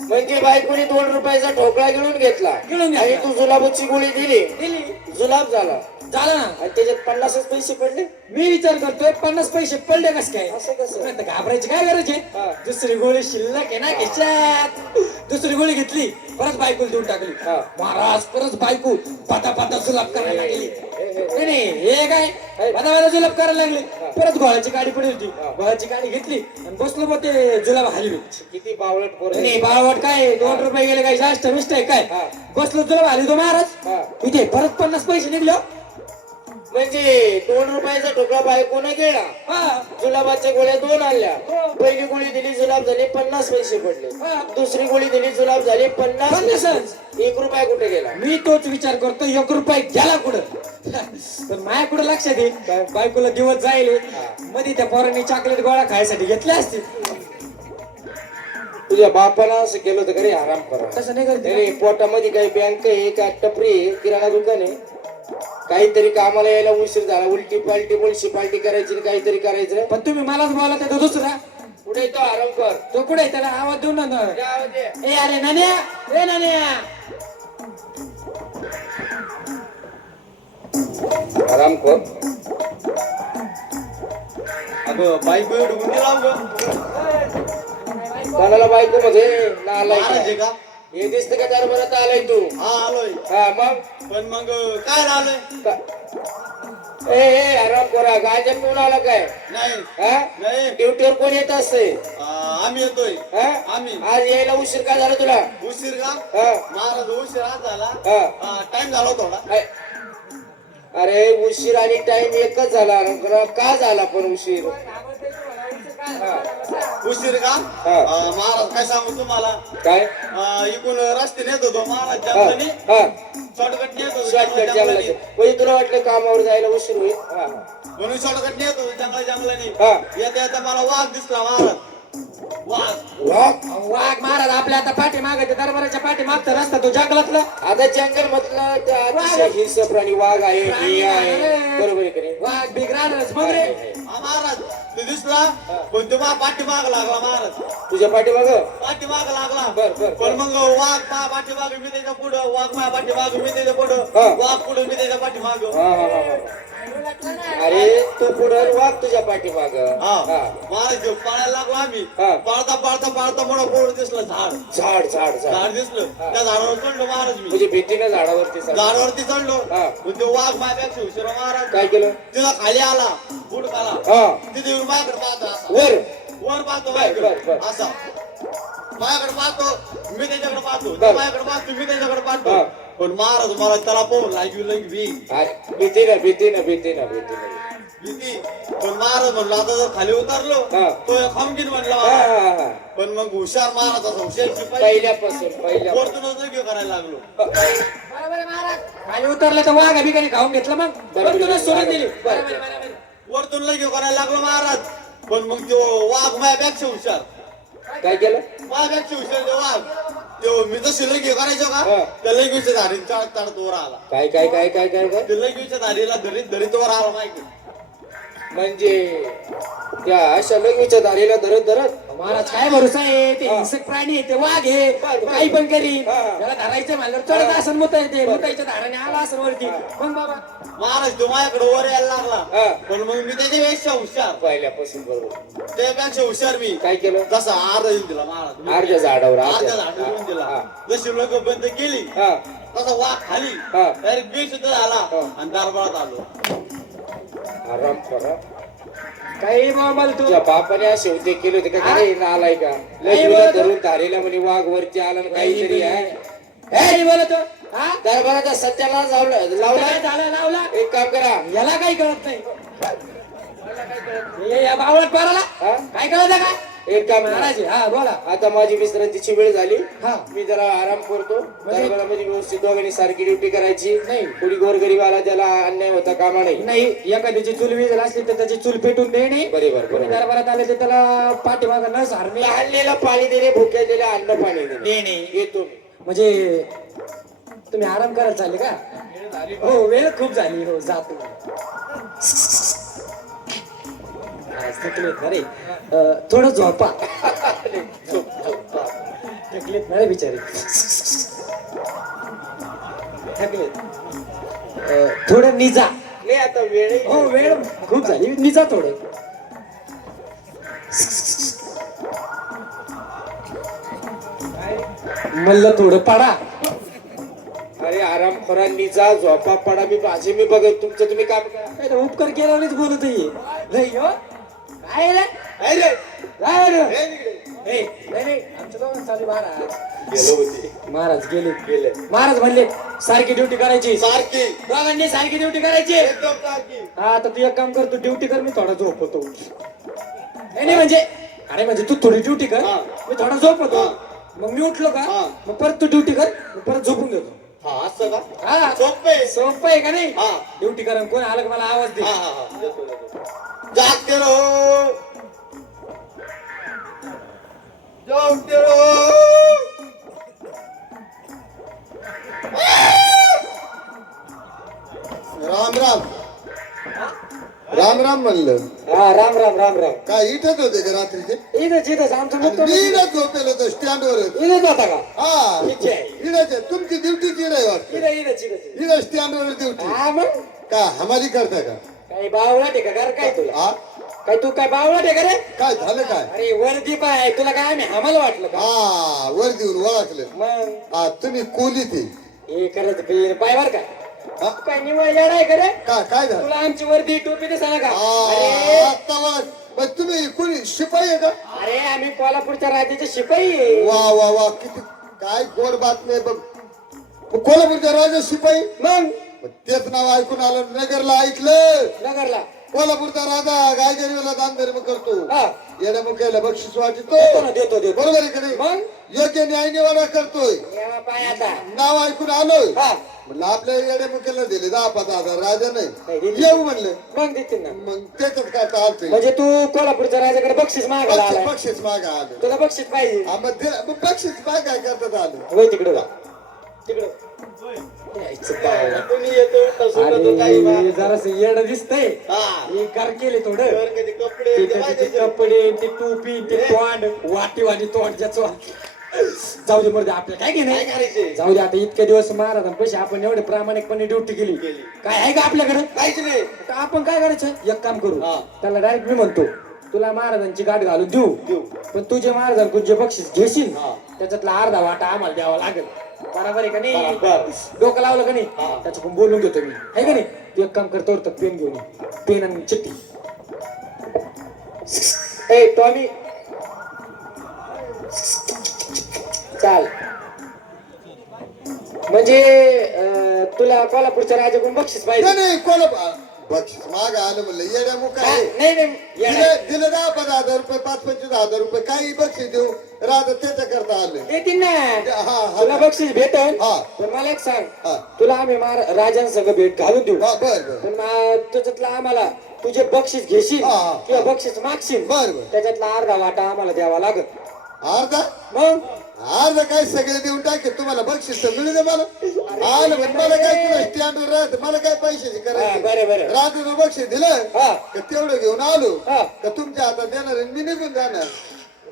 म्हणजे बायकोने 2 रुपयाचा ठोकळा गिळून घेतला गिळून घेतला. आणि तू जुलाबाची गोळी दिली, दिली जुलाब झाला झालं ना. आणि त्याच्यात 50च पैसे पडले. मी विचार करतोय 50 पैसे पडले कस काय? असं कसं? नाही तर घाबरायची काय गरज आहे? हा. दुसरी गोळी शिल्लक आहे ना खिशात. दुसरी गोळी घेतली, परत बायकोला देऊन टाकली. हा. महाराज परत बायको पाता पाता जुलाब करायला लागली. नाही नाही, हे काय पाता पाता जुलाब करायला लागली. परत गोळ्याची गाडी पडली होती, गोळ्याची गाडी घेतली आणि बसलो मग ते जुलाब हलवी. किती बावळट पोर आहे. नाही बाळवट काय 2 रुपये गेले काय जास्त मिस्ट आहे काय? हा. बसलो जुलाब हलवी तो महाराज. हा. इथे परत 50 पैसे निघले हो. म्हणजे 2 रुपयाचा ठोकळा बायकोने गिळला, हा. जुलाबाच्या गोळ्या 2 आणल्या. हो. पहिली गोळी दिली, जुलाब झाले, 50 पैसे पडले. हा. दुसरी गोळी दिली, जुलाब झाले 50. 50. 1 रुपया कुठे गेला? मी तोच विचार करतो 1 रुपये गेला कुठं. पण माया कुठं लक्षात येईल बायकोला दिवस जाईल मध्ये त्या पोरांनी चॉकलेट गोळा खायसाठी घेतले असतील. तुझ्या बापाला असं केलं होतं घरी आराम करा. तसं नाही करते नाही पोटामध्ये काही बँक आहे का टपरी आहे, किराणा दुकान आहे, काहीतरी कामाला यायला उशीर झाला, उलटी पालटी म्युन्सिपाल्टी करायची आणि काहीतरी करायचं. पण तुम्ही मलाच बोला तो दुसरा पुढे तो आराम कर. तो कुठे आहे? त्याला आवाज देऊ ना. जाऊ दे. ए अरे नान्या, ए नान्या. आराम कर. अगं बायको एवढी गुंडी लाव गं. कोणाला बायको मध्ये नालाय महाराज आहे का? हे दिसतं का दरबारात आलाय तू? हा आलोय. हा मग पण मग काय आलोय? ए आराम करा. गायच्या पिऊन आला काय? नाही हा? नाही ड्युटीवर कोण येत असते? आम्ही येतोय. हा? आम्ही आज यायला उशीर का झाला तुला? उशीर का? हा? महाराज उशीर आज झाला. हा. टाइम झाला होता थोडा. अय. अरे उशीर आणि टाइम एकच झाला. आराम करा. का झाला पण उशीर? उशीर का? हा. महाराज काय सांगू तुम्हाला? काय? इकडून रस्ते नेत होतो महाराज हा, जंगलाने. हा. शॉर्टकट नेत होतो शॉर्टकट जंगलाने. जंगलाचे. म्हणजे तुला वाटलं कामावर जायला उशीर होईल? हा. म्हणून शॉर्टकट नेत होतो जंगलाने. हा. येता येता मला वाघ दिसला महाराज. वाघ. वाघ? वाघ महाराज आपल्या आता पाठी मागायच्या दरबाराच्या पाठी मागचा रस्ता तो जंगलातला. आता जंगल म्हटलं तर अतिशय हिंस्र प्राणी वाघ आहे, सिंह आहे. बरोबर आहे का नाही? वाघ बिगरानच मग रे. हा महाराज तो दिसला पण तो पाठीमाग लागला महाराज. तुझ्या पाठीमाग? पाठीमाग लागला. बर, बर. पण मग वाघ पाठीमाग मी त्याच्या पुढं, वाघ माझ्या पाठीमाग मी त्याच्या हा. पुढं, वाघ पुढं मी त्याच्या पाठीमाग. हा, हा, हा, हा. अरे तू पुढं वाघ तुझ्या पाठीमाग. हा हा. महाराज जो पळायला लागलो आम्ही. हा. पळता पळता पळता मोठा पोळ दिसलं झाड. झाड झाड झाड झाड दिसलं त्या झाडावर चढलो महाराज मी. म्हणजे भीतीने झाडावरती चढला. झाडावरती चढलो. हा. पण तो वाघ माझ्यापेक्षा हुशार महाराज. काय केलं? तिला खाली आला बुडकाला. हा. तिथे येऊन माझ्याकडे पाहतो असा. वर. वर पाहतो बर, माझ्याकडे बर. असा. माझ्याकडे पाहतो मी त्याच्याकडे पाहतो. बर. माझ्याकडे पाहतो मी त्याच्याकडे हा. पाहतो. पण महाराज मला त्याला पाहून लागली भीती. अरे, भीती ना भीती ना भीती ना भीती ना. पण महाराज म्हणलो आता जर खाली उतरलो हा. तो खामगीन म्हणला हा, महाराज. हा, हा. पण मग हुशार महाराज असा हुशार शिपाई. पहिल्यापासून वरतूनच लगे करायला लागलो. बरोबर आहे महाराज. खाली उतरलं तर वाघ बिगाने खाऊन घेतलं मग वरतूनच सोडून दिली. बरोबर आहे, बरोबर आहे. वरतून लगे करायला लागलो महाराज. पण मग तो वाघ माझ्यापेक्षा हुशार. काय केलं? माझ्यापेक्षा हुशार तो वाघ. तो मी जशी लगे करायचो हा. का त्या लगेच्या धारीत चढत वर आला. काय काय काय काय काय काय? ते लगेच्या धारीला धरीत धरीत वर आला माहिती. म्हणजे त्या अशा लग्नीच्या दारीला धरत धरत महाराज काय भरोसा आहे? ते हिंसक प्राणी आहे, ते वाघ आहे, बर, बर. काही पण करी. हा. त्याला धरायचं म्हणलं चढत असं मुत येते, मुतायच्या धाराने आला असं वरती. मग बाबा महाराज तो माझ्याकडे वर यायला लागला. हा. पण मग मी त्याच्यापेक्षा हुशार. पहिल्यापासून बरोबर. त्यापेक्षा हुशार मी. काय केलं? जसा अर्धा येऊन दिला महाराज. अर्ध्या झाडावर अर्ध्या झाडावर येऊन दिला. हा. जशी लोक बंद केली हा. तसा वाघ खाली हा. डायरेक्ट बेशुद्ध झाला हा. आणि दरबारात आलो. आराम करा. काही बाबा तू तुझ्या बापाने असे होते केले होते का? काय आलाय का? लग्नीला बोलत. धरून धारेला म्हणे वाघ वरती आला आणि काहीतरी आहे. हे बोलतो हा दरबाराचा सत्याला काय लावला. झालं लावला एक काम करा. याला काही कळत नाही. हे या बावळट पोराला हा? काय कळत का? एक काम करा. महाराज हा बोला. आता माझी विश्रांतीची वेळ झाली. हा. मी जरा आराम करतो. म्हणजे? दरबारामध्ये व्यवस्थित दोघांनी सारखी ड्युटी करायची. नाही. कोणी गोरगरीबाला त्याला अन्याय होता कामा नाही. नाही एखाद्याची चूल वीज असली तर त्याची चूल पेटून देणे. बरोबर, कोणी बरोबर. दरबारात आले तर त्याला पाठीमाग न सारणे आणलेलं पाणी देणे, भुकेलेलं अन्न पाणी देणे. देणे. येतो मी. म्हणजे तुम्ही आराम करायला चालले का? हो वेळ खूप झाली. हो जातो. आज थकलेत ना रे. थोडं झोपा. झोप, झोप. थकलेत ना रे बिचारे थकलेत थोडं निजा नाही आता वेळ हो वेळ खूप झाली निजा थोडं म्हणलं थोडं पाडा अरे आराम खोरांनी जा झोपा पडा मी माझे मी बघत तुमचं तुम्ही काम करा काय रे, उपकार केल्यानेच बोलत आहे नाही हो काय रे काय रे काय रे हे तिकडे. ए, नाही नाही आमच्या दोघांचं चालू महाराज गेलो होते महाराज गेले गेले महाराज म्हणले सारखी ड्युटी करायची सारखी दोघांनी सारखी ड्युटी करायची एकदम सारखी हा आता तू एक काम कर तू ड्युटी कर मी थोडा झोपतो नाही म्हणजे अरे म्हणजे तू थोडी ड्युटी कर हा. मी थोडा झोपतो हा. मग मी उठलो का हा. मग परत तू ड्युटी कर मग परत झोपून घेतो हा असं का हा सोपं आहे. सोपं आहे का नाही हा. ड्युटी करा कोण आलं का मला आवाज दे हा हा हा येतो, येतो. जागते रहो जागते रहो राम राम राम राम म्हणलं हा राम राम राम राम काय इथंच होते का रात्रीचे इथंच इथंच आमचं आणि मुक्काम मी ना झोपेल होतो स्टँडवरच इथंच होता का हा ठीक आहे. इथंच आहे. तुमची ड्युटी ती नाही वाटत इथं इथंच इथंच इथं स्टँडवर ड्युटी हा मग का हमाली करता का काय बावळट आहे का घर काय तुला हा काय तू काय बावळट आहे का रे काय झालं काय अरे वर्दी पाय तुला काय आम्ही आम्हाला वाटलं का हा वर देऊन ओळखलं मग हा तुम्ही कोली ते हे करत पाय बर का हा? तू काय निवळ येणार आहे का रे काय झालं तुला आमची वर्दी टोपी दिसा का हा, अरे आता ओळख. मग तुम्ही कोणी शिपाई आहे का अरे आम्ही कोल्हापूरच्या राज्याचे शिपाई आहे. वा वा वा किती काय गोड बातमी आहे बघ मग कोल्हापूरच्या राजा शिपाई मग मग तेच नाव ऐकून आलं नगरला ऐकलं नगरला कोल्हापूरचा राजा गायगरीला दान धर्म करतो हा येण्या मुख्याला बक्षीस वाटतो देतो ना देतो देतो बरोबर आहे का नाही मग योग्य न्याय निवाडा करतोय यावा पाय आता नाव ऐकून आलोय हा म्हणलं आपल्या येड्या मुख्याला दिले 10,000 राजा नाही, नाही दिले. येऊ म्हणलं मग देतील ना मग त्याच्यात काय चालतंय म्हणजे तू कोल्हापूरच्या राजाकडे बक्षीस मागायला आलाय बक्षीस मागा आलं तुला बक्षीस पाहिजे हा, मग मग बक्षीस मागा करतात आलं वय तिकडे तिकडे कोणी येतो टसून येतो काही बा. अरे जरास येड दिसतंय हा हे कर केले थोडं वर कधी कपडे ते ते त्याचे माहिती ते कपडे ते टोपी ते तोंड वाटी तोंड ज्याचं जाऊ दे मर्दे आपल्याला काय काय नाही करायचे जाऊ दे आता इतके दिवस महाराजांपाशी आपण एवढे प्रामाणिकपणे ड्युटी केली काय आहे का आपल्याकडे काहीच नाही तर आपण काय करायचं एक काम करू हा. त्याला डायरेक्ट मी म्हणतो तुला महाराजांची गाठ घालून देऊ पण तुझे महाराजांकडून जे बक्षीस घेशील हा. त्याच्यातला अर्धा वाटा आम्हाला द्यावा लागेल बरोबर आहे का नाही बरोबर. डोकं लावलं का नाही हा. त्याच्याकडून बोलून घेतो मी आहे का नाही तू एक काम करतो तर पेन घेऊन पेन आणि चिठ्ठी ए टॉमी चाल म्हणजे तुला कोल्हापूरच्या राजाकडून बक्षीस पाहिजे नाही कोल्हापूर बक्षीस मागा आलं म्हणलं येड्या मुका हा, आहे नाही नाही येणार. दिलं 10,000 रुपये 25,000 रुपये काही बक्षीस देऊ राजा त्याच्या करता आलं देतील ना हा, हा. तुला बक्षीस भेटल हा. पण मला एक सांग हा. तुला आम्ही राजांसंग भेट घालून देऊ हा, बर बर पण त्याच्यातला आम्हाला तुझे बक्षीस घेशील हा, हा. किंवा बक्षीस मागशील बर बर त्याच्यातला अर्धा वाटा आम्हाला द्यावा लागत अर्धा मग अर्धा काय सगळे देऊन टाके तुम्हाला बक्षीस तर मिळू दे मला आलं पण मला काय तुला स्टँडवर राहत मला काय पैशाची हा, करायची बरं बरं राजानं बक्षीस दिलं हा का तेवढं घेऊन आलो हा. का तुमच्या हातात देणार आणि मी निघून जाणार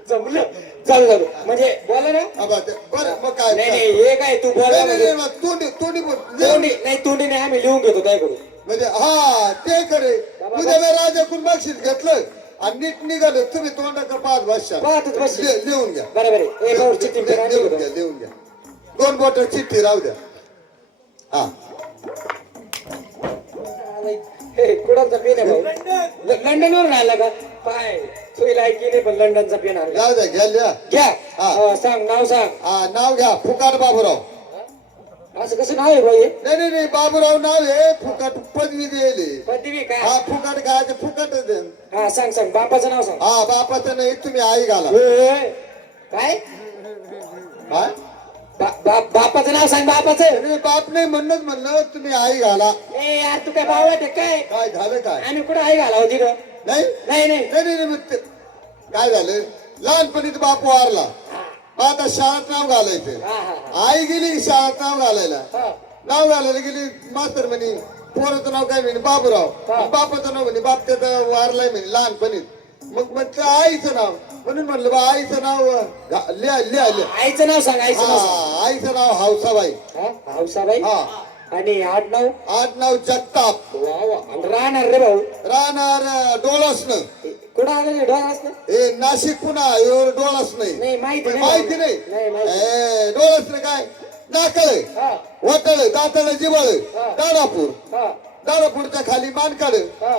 जमलं चालू चालू म्हणजे बोला ना आबा ते बरं मग काय नाही नाही हे काय तू बोला नाही, म्हणजे नाही, मग तोंडी बोल. तोंडी नाही तोंडी नाही आम्ही लिहून घेतो काय करू म्हणजे हा ते करे उद्या मी राजाकडून बक्षीस घेतलं आणि नीट निघालं तुम्ही तोंडाकडे पाच भाषा पाहतच बस लिहून घ्या बरोबर आहे ए भाऊ चिठ्ठी पेन आणली लिहून का घ्या लिहून घ्या 2 बोट चिठ्ठी राहू द्या हा हे कुणाचा पेन आहे भाऊ लंडनवरून आला का पाय तुला लायकी नाही पण लंडनचा पेन आणला जाऊ द्या घ्या लिहा घ्या हा. सांग नाव सांग हा नाव घ्या फुकाट बाबूराव असं कसं नाव आहे भाई नाही नाही नाही बाबूराव नाव आहे फुकाट पदवी दिली पदवी काय हा फुकाट काय फुकाट देन हा सांग सांग बापाचं नाव सांग हा बापाचं नाही तुम्ही आई घाला ए, काय काय बापाचं नाव सांग बापाचं नाही, बाप नाही म्हणणंच म्हणलं तुम्ही आई घाला ए यार तू काय बावळट आहे काय काय झालं काय आम्ही कुठं आई घाला होती ग नाही नाही नाही नाही नाही मग काय झालं लहानपणीच बाप वारला मग आता शाळेत नाव घालायचं हा हा आई गेली शाळेत नाव घालायला हा नाव घालायला गेली मास्तर म्हणे पोराचं नाव काय म्हणे बाबूराव हा. बापाचं नाव म्हणे बाप त्याचा वारलाय म्हणे लहानपणीच मग म्हटलं आईचं नाव म्हणून म्हणलं बा आईचं नाव लिहा लिहा लिहा आईचं नाव सांग, आईचं नाव सांग. हा, आईचं नाव हौसाबाई. हा, हौसाबाई. हा आणि आडनाव? आडनाव जगताप. वा वा. आणि राहणार रे भाऊ राहणार डोळसनं. कुठं आलं डोळास ना? हे नाशिक पुन्हा डोळस नाही नाही माहिती नाही. माहिती नाही नाही माहिती. डोळस काय नाकळ हा, वाटळ दातळ जिबळ हा. दाडापूर हा, दाडापूरच्या खाली मानकाड हा.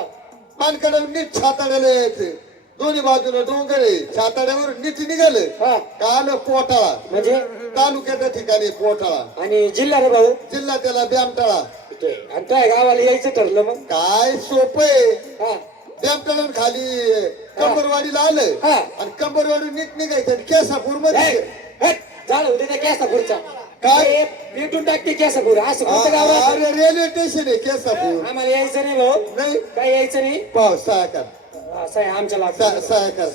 मानकाड नीट छाताड्याला यायचं दोन्ही बाजूला डोंगर आहे छाताड्यावर नीट निघालं हा. काल पोटाळा म्हणजे? तालुक्याच्या ठिकाणी पोटाळा आणि जिल्हा रे भाऊ? जिल्हा त्याला ब्यामटाळा. आणि तुझ्या गावाला यायचं ठरलं मग? काय सोपं आहे हा, ब्यामटाळून खाली कंबरवाडीला आलं हा. आणि कंबरवाडी नीट निघायचं आणि केसापूर मध्ये झालं होते त्या केसापूरचा. काय? ए, भेटून टाकते केसापूर. असं कोणतं गाव राहतं? अरे रेल्वे स्टेशन आहे केसापूर. आम्हाला यायचं नाही भाऊ. नाही काय यायचं नाही? पाव सहाकार असं आहे आमच्या लागतं. सहाकार.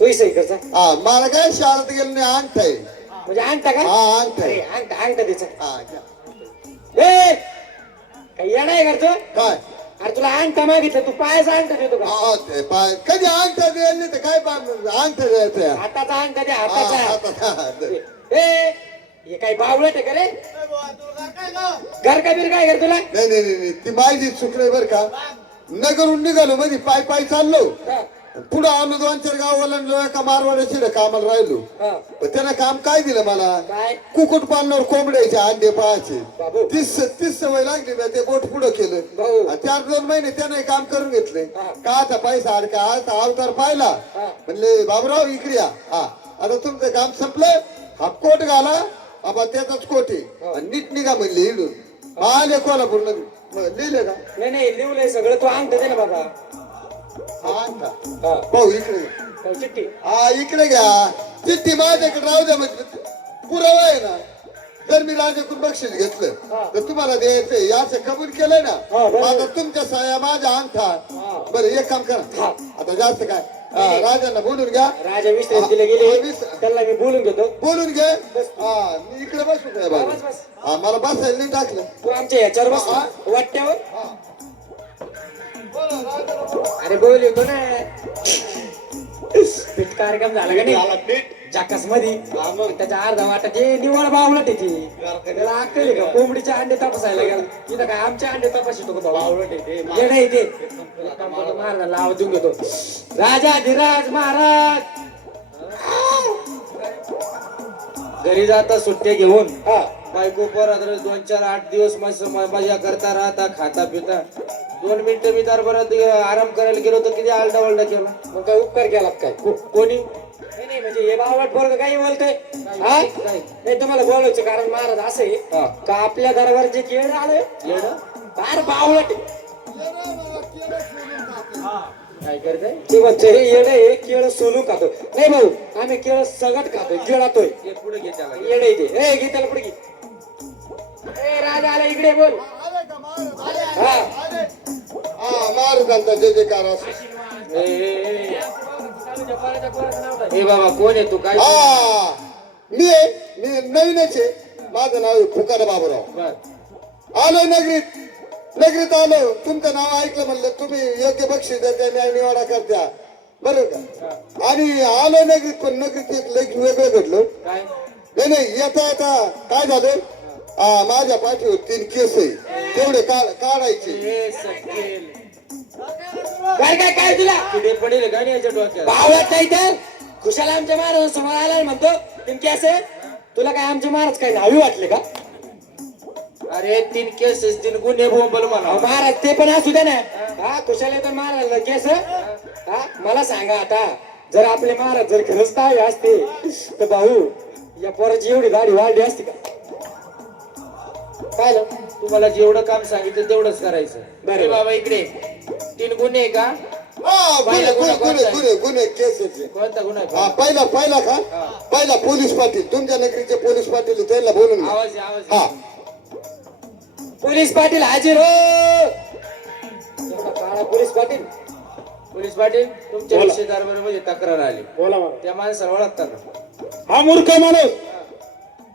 तूही सही करचा. हा मला काय शाळेत गेलो नाही अंगठ आहे. म्हणजे आणता का? हा अंगठ अरे आहे. आणता त्याचं. हा घ्या. ए, काय येणार करतो? काय अरे तुला आणता मागितलं, तू पायाचा आणता देतो का? हा, ते कधी अंगठा द्यायला नाही तर काय अंगठा द्यायचं आहे? हाताचा आणता दे, हा, हाताचा. हातात. ए, हे काय बावळट आहे का रे? घर का बीर काय कर तुला? नाही नाही नाही ती माहिती चुकलंय बर का. नगरून निघालो मध्ये पाय पाय चाललो हा, पुढे आलो 2-4 गाव ओलांडलो एका मारवाड्याची कामाला राहिलो. हा. पण त्यानं काम काय दिलं मला काय? कुकुट पालनावर कोंबड्याचे अंडे पाहायचे. बाबू. 30 सवय लागली ना ते बोट पुढं केलं. भाऊ. आणि 4-2 महिने त्याने काम करून घेतले. हा. का आता पैसा अडका आता अवतार पाहिला हा. म्हणले बाबूराव इकडे या. हा आता तुमचं काम संपलं हा कोट घाला बाबा त्याचाच कोट आहे आणि नीट निघा म्हणले इडून आले कोल्हापूर लिहिले का नाही नाही लिहलंय सगळं. तू आणता दे ना बाबा. हा अंगठा. हा. भाऊ इकडे काय चिठ्ठी? हा इकडे घ्या चिठ्ठी माझ्याकडे राहू द्या म्हणजे पुरावा आहे ना. जर मी राजाकडून बक्षीस घेतलं तर तुम्हाला द्यायचंय याचं कबूल केलंय ना. हा, बरोबर. आता तुमच्या सह्या माझ्या अंगठा. हा. बरं एक काम करा हा. आता जास्त काय राजांना बोलून घ्या राजा विश्रांतीला हा, गेले, वीस. त्याला मी बोलून घेतो. बोलून घे. हा मी इकडे बसू काय बस, बाबा. बस. हा मला बसायला नाही टाकलं. तू आमच्या ह्याच्यावर बस हा. वाट्यावर. अरे बोल येतो ना. पीठ कार्यक्रम झाला का नाही जाकस मध्ये? त्याच्या अर्धा वाटाचे निवड बावळट येते. त्याला अक्कल आहे का? कोंबडीचे अंडे तपासायला गेला इथं काय आमचे अंडे तपासितो का? बावळट येते येडे येते. महाराज लाव देऊन घेतो. राजा धीराज महाराज घरी जाता सुट्ट्या घेऊन हा. बायको परत 2-4 8 दिवस मजा करता राहता खाता पिता 2 मिनिटं मी दरबारात आराम करायला गेलो तर किती आलडा वलडा केला. मग काय उपकार केलात काय? कोणी नाही नाही म्हणजे हे बावळट पोरग काही बोलतोय. हा? नाही तुम्हाला बोलायचं कारण महाराज असं आहे हा. का आपल्या दरबार जे केळ आलं फार बावळट आहे. काय करताय? ते म्हणते येड आहे केळ सोलून खातो. नाही भाऊ आम्ही केळ सगट खातोय गिळातोय. हे पुढे घे त्याला. येड आहे ते. ए घे त्याला पुढे घे. ए राजा आला इकडे बोल. हा. हा महाराजांचा जय जयकार असो. ए, ए, ए. ए बाबा कोण आहे तू? काय हा मी आहे मी नवीनच आहे. माझं नाव आहे फुकार बाबूराव. बर. आलोय नगरीत आलो. तुमचं नाव ऐकलं म्हणलं तुम्ही योग्य बक्षीस देता न्याय निवाडा करत्या बरोबर का. आणि आलो नगरीत पण नगरीत एक लई वेगळं घडलं. काय नाही येता येता काय झालं माझ्या पाठीवर 3 केस आहे तेवढे काढायचे. हे सकेल काय काय काय तुला किती पडेल का नाही याच्या डोक्यात? बावळट नाही तर खुशाला आमच्या महाराज समोर आला म्हणतो नेमकी असं तुला काय आमचे महाराज काय नावी वाटले का? अरे 3 केसेस 3 गुन्हे बोंबल म्हणा. अहो, महाराज ते पण असू दे ना. हा खुशाला तर महाराज केस. हा मला सांगा आता जर आपले महाराज जर खरंच तावे असते तर भाऊ या पोराची एवढी गाडी वाढली असती का? काय तुम्हाला जेवढं काम सांगितलं तेवढंच करायचं. बरं. अरे बाबा इकडे 3 गुन्हे आहे का? हा पहिला गुन्हा कोणता? गुन्हे केसेसचे. कोणता गुन्हा हा आहे? पहिला का पहिला पोलीस पाटील तुमच्या नगरीचे पोलीस पाटील त्यांना बोलून घ्या. आवाज आहे, आवाज आहे. हा पोलीस पाटील हाजीर हो. एवढा काळा पोलीस पाटील. पोलीस पाटील तुमच्या बोला. विषयी दरबारामध्ये तक्रार आली. बोला मला. त्या माणसाला ओळखता का? हा मूर्ख माणूस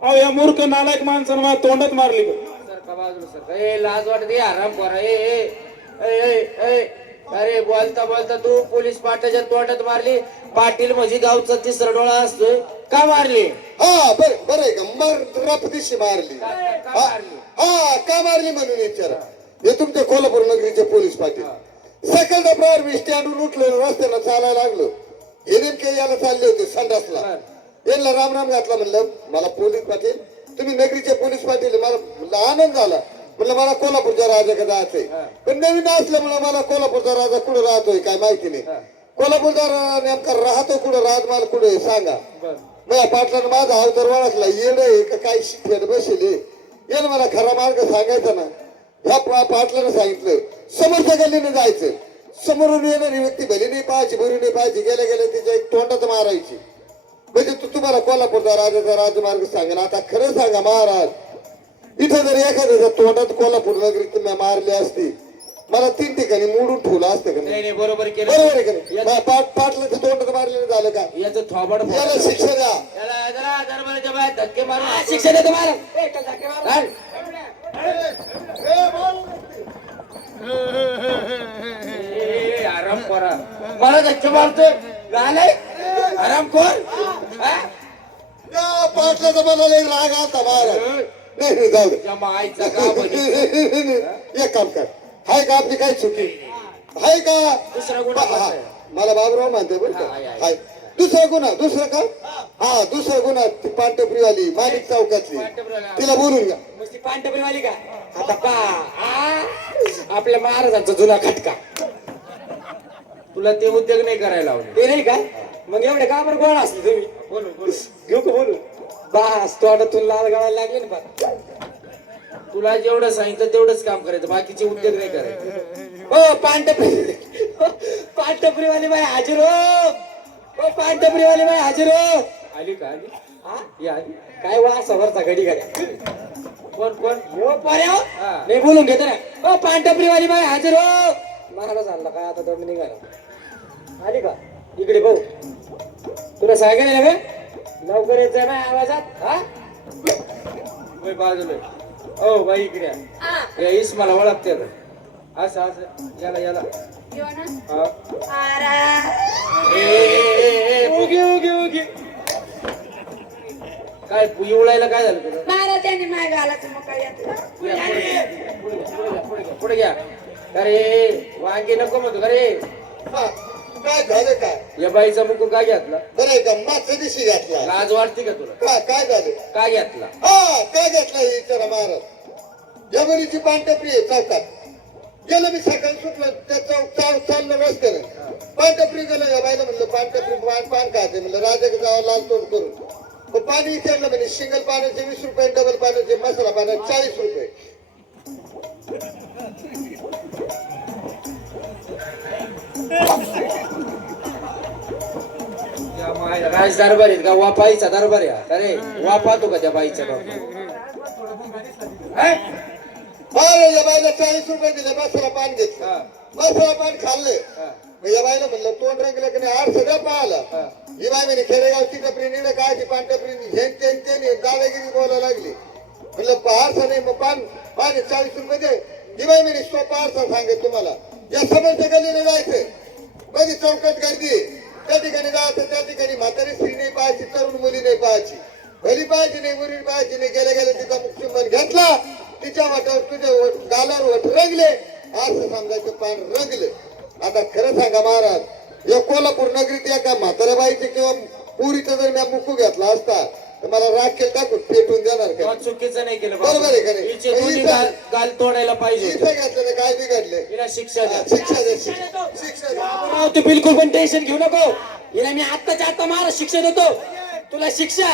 अहो या मूर्ख नालायक माणसानं मला तोंडात मारली बघ. सर का बाजूला सर ए लाज वाटते आराम करा. ए ए ए ए ए अरे बोलता बोलता तू पोलीस पाटाच्या तोंडात मारली. पाटील म्हणजे गावचा तिसरा डोळा असतोय. का मारली? हा बरं आहे का रपदिशी मारली. का हा मारली? हा, का मारली म्हणून विचारा. हे तुमच्या कोल्हापूर नगरीचे पोलीस पाटील. सकाळचा प्रहार मी स्टँडून उठलो, रस्त्याला चालायला लागलो. हे नेमके याला चालले होते संडासला. यांना राम राम घातला. म्हणलं मला पोलीस पाटील, तुम्ही नगरीचे पोलीस पाटील. मला म्हणलं आनंद झाला. म्हणलं मला कोल्हापूरच्या राजाकडे जायचंय. पण नवीन असल्यामुळे मला कोल्हापूरचा राजा कुठं राहतोय काय माहिती नाही. कोल्हापूरचा नेमका राहतो कुठं, राजमाल कुठे सांगा. माझ्या पाटलानं माझा अवतार ओळखला. येड आहे का काय शिकत बसले. यानं मला खरा मार्ग सांगायचा ना. ह्या पाटलानं सांगितलं समोरच्या गल्लीने जायचं. समोरून येणारी व्यक्ती भली नाही पाहायची, बरी नाही पाहायची. गेल्या गेल्या तिच्या एक तोंडात मारायची. म्हणजे तुम्हाला कोल्हापूरचा राजाचा राजमार्ग सांगेन. आता खरं सांगा महाराज, इथं जर एखाद्याच्या तोंडात कोल्हापूर नगरीत तुम्ही मारली असती, मला 3 ठिकाणी मोडून ठेवलं असतं का नाही? नाही बरोबर केलं. बरोबर आहे का नाही? पाटलाच्या तोंडात मारलेलं झालं का? याचं थोबाड फोड. याला शिक्षा द्या. याला जरा दरबाराच्या बाहेर धक्के मारून शिक्षा देतो मार. आराम करा. मला धक्के मारतोय. झालंय आराम कोण? त्या पाटलाचा मला लई राग आता महाराज. नाही जाऊ दे. आईचा का एक काम कर. हाय का आपली काय चुकी हाय का? दुसरा गुन्हा हा, मला बाबूराव मानते बरं का. हाय दुसरा गुन्हा. दुसरा का? हा दुसरा गुन्हा. ती पांढरपुरीवाली माणिक चौकातली, तिला बोलून घ्या. नुसती पांढरपुरीवाली का? आता पा आपल्या महाराजांचा जुना खटका. तुला ते उद्योग नाही करायला लावले. ते नाही का? मग एवढे का बरं गोळा असले तुम्ही? बोलू बोलू घेऊ का बोलू? बास तोंडातून लाल गळायला लागले ना बा. तुला जेवढं सांगितलं तेवढंच काम करायचं, बाकीचे उद्योग नाही करायचे. हो पांढरपुरीवाली बाई हाजीर हो. पांढरपुरीवाली बाई हाजीर हो. आली का? आली हा या आली. काय वासावरचा घडी घड्या. कोण कोण? हो पर्या नाही बोलून घेतो ना. हो पांढरपुरीवाली बाई हाजीर हो. महाराज आणला काय आता दंड निघाला. आली का? इकडे भाऊ तुला सांगायला का लवकर येत आहे आवाजात. हा बाजूला. ओ बाई इकडे या. इस मला ओळखते असं असं. याला याला ओके ओके ओके. काय उळायला काय झालं तुला? महाराजांनी माय घालायचं मग काय पुढे घ्या. अरे वांगे नको म्हणतो का रे? हा, काय झालं काय? या बाईचा मुकू काय घेतला? बरं आहे का? मागच्या दिवशी घातला. लाज वाटते का तुला? काय झालं? काय घेतला? हा काय घेतला हे विचारा महाराज. जमिनीची पांढरपुरी आहे चौकात. गेलं मी सकाळी सुटलं त्या चाललं रस्त्याने. पांढरपुरी गेलं. या बाईला म्हणलं पांढरपुरी पान खाते. म्हणलं राजाकडे जावं लाल तोंड करून. पण पाणी विचारलं म्हणे सिंगल पाण्याचे 20 रुपये, डबल पाण्याचे मसाला पाण्याचे 40 रुपये. राज दरबार आहेत का? वापाईचा दरबार आहे. अरे वापातो का त्या बाईच्या बाबा? अरे या बाईला 40 रुपये दिले. मसाला पान घेतलं. मसाला पान खाल्ले. मग या बाईला म्हणलं तोंड रंगलं की नाही आर सगळं पाहिलं. ही बाई म्हणे खेडेगावची टपरी निड काय पांढरपुरी हे दादागिरी बोलायला लागली. म्हणलं आरसा नाही मग पान 40 रुपये दे. ही बाई म्हणे सोपा आरसा सांगेल तुम्हाला. या समोरच्या गल्लीने जायचंय. म्हणजे चौकात गर्दी. त्या ठिकाणी जायचं. त्या ठिकाणी म्हातारी स्त्री नाही पाहायची, तरुण मुली नाही पाहायची. भली पाहायची नाही, मुली पाहायची नाही. गेल्या गेल्या तिचा मुक्तिमन घेतला. तिच्या वाटावर तुझ्या गालावर वट रंगले. असं समजायचं पान रंगले. आता खरं सांगा महाराज, या कोल्हापूर नगरीत एका म्हाताऱ्या बाईचे किंवा पुरीचा जर मी मुकू घेतला असता तर मला राखेल टाकून पेटून देणार का? चुकीचं नाही केलं. बरोबर आहे का नाही? हिचे दोन्ही गाल तोडायला पाहिजे. इथं घेतलं काय बिघडले? हिला शिक्षा द्या. शिक्षा द्या. शिक्षा द्या. तू बिलकुल पण टेन्शन घेऊ नको. हिला मी आत्ताच्या आता महाराज शिक्षा देतो. तुला शिक्षा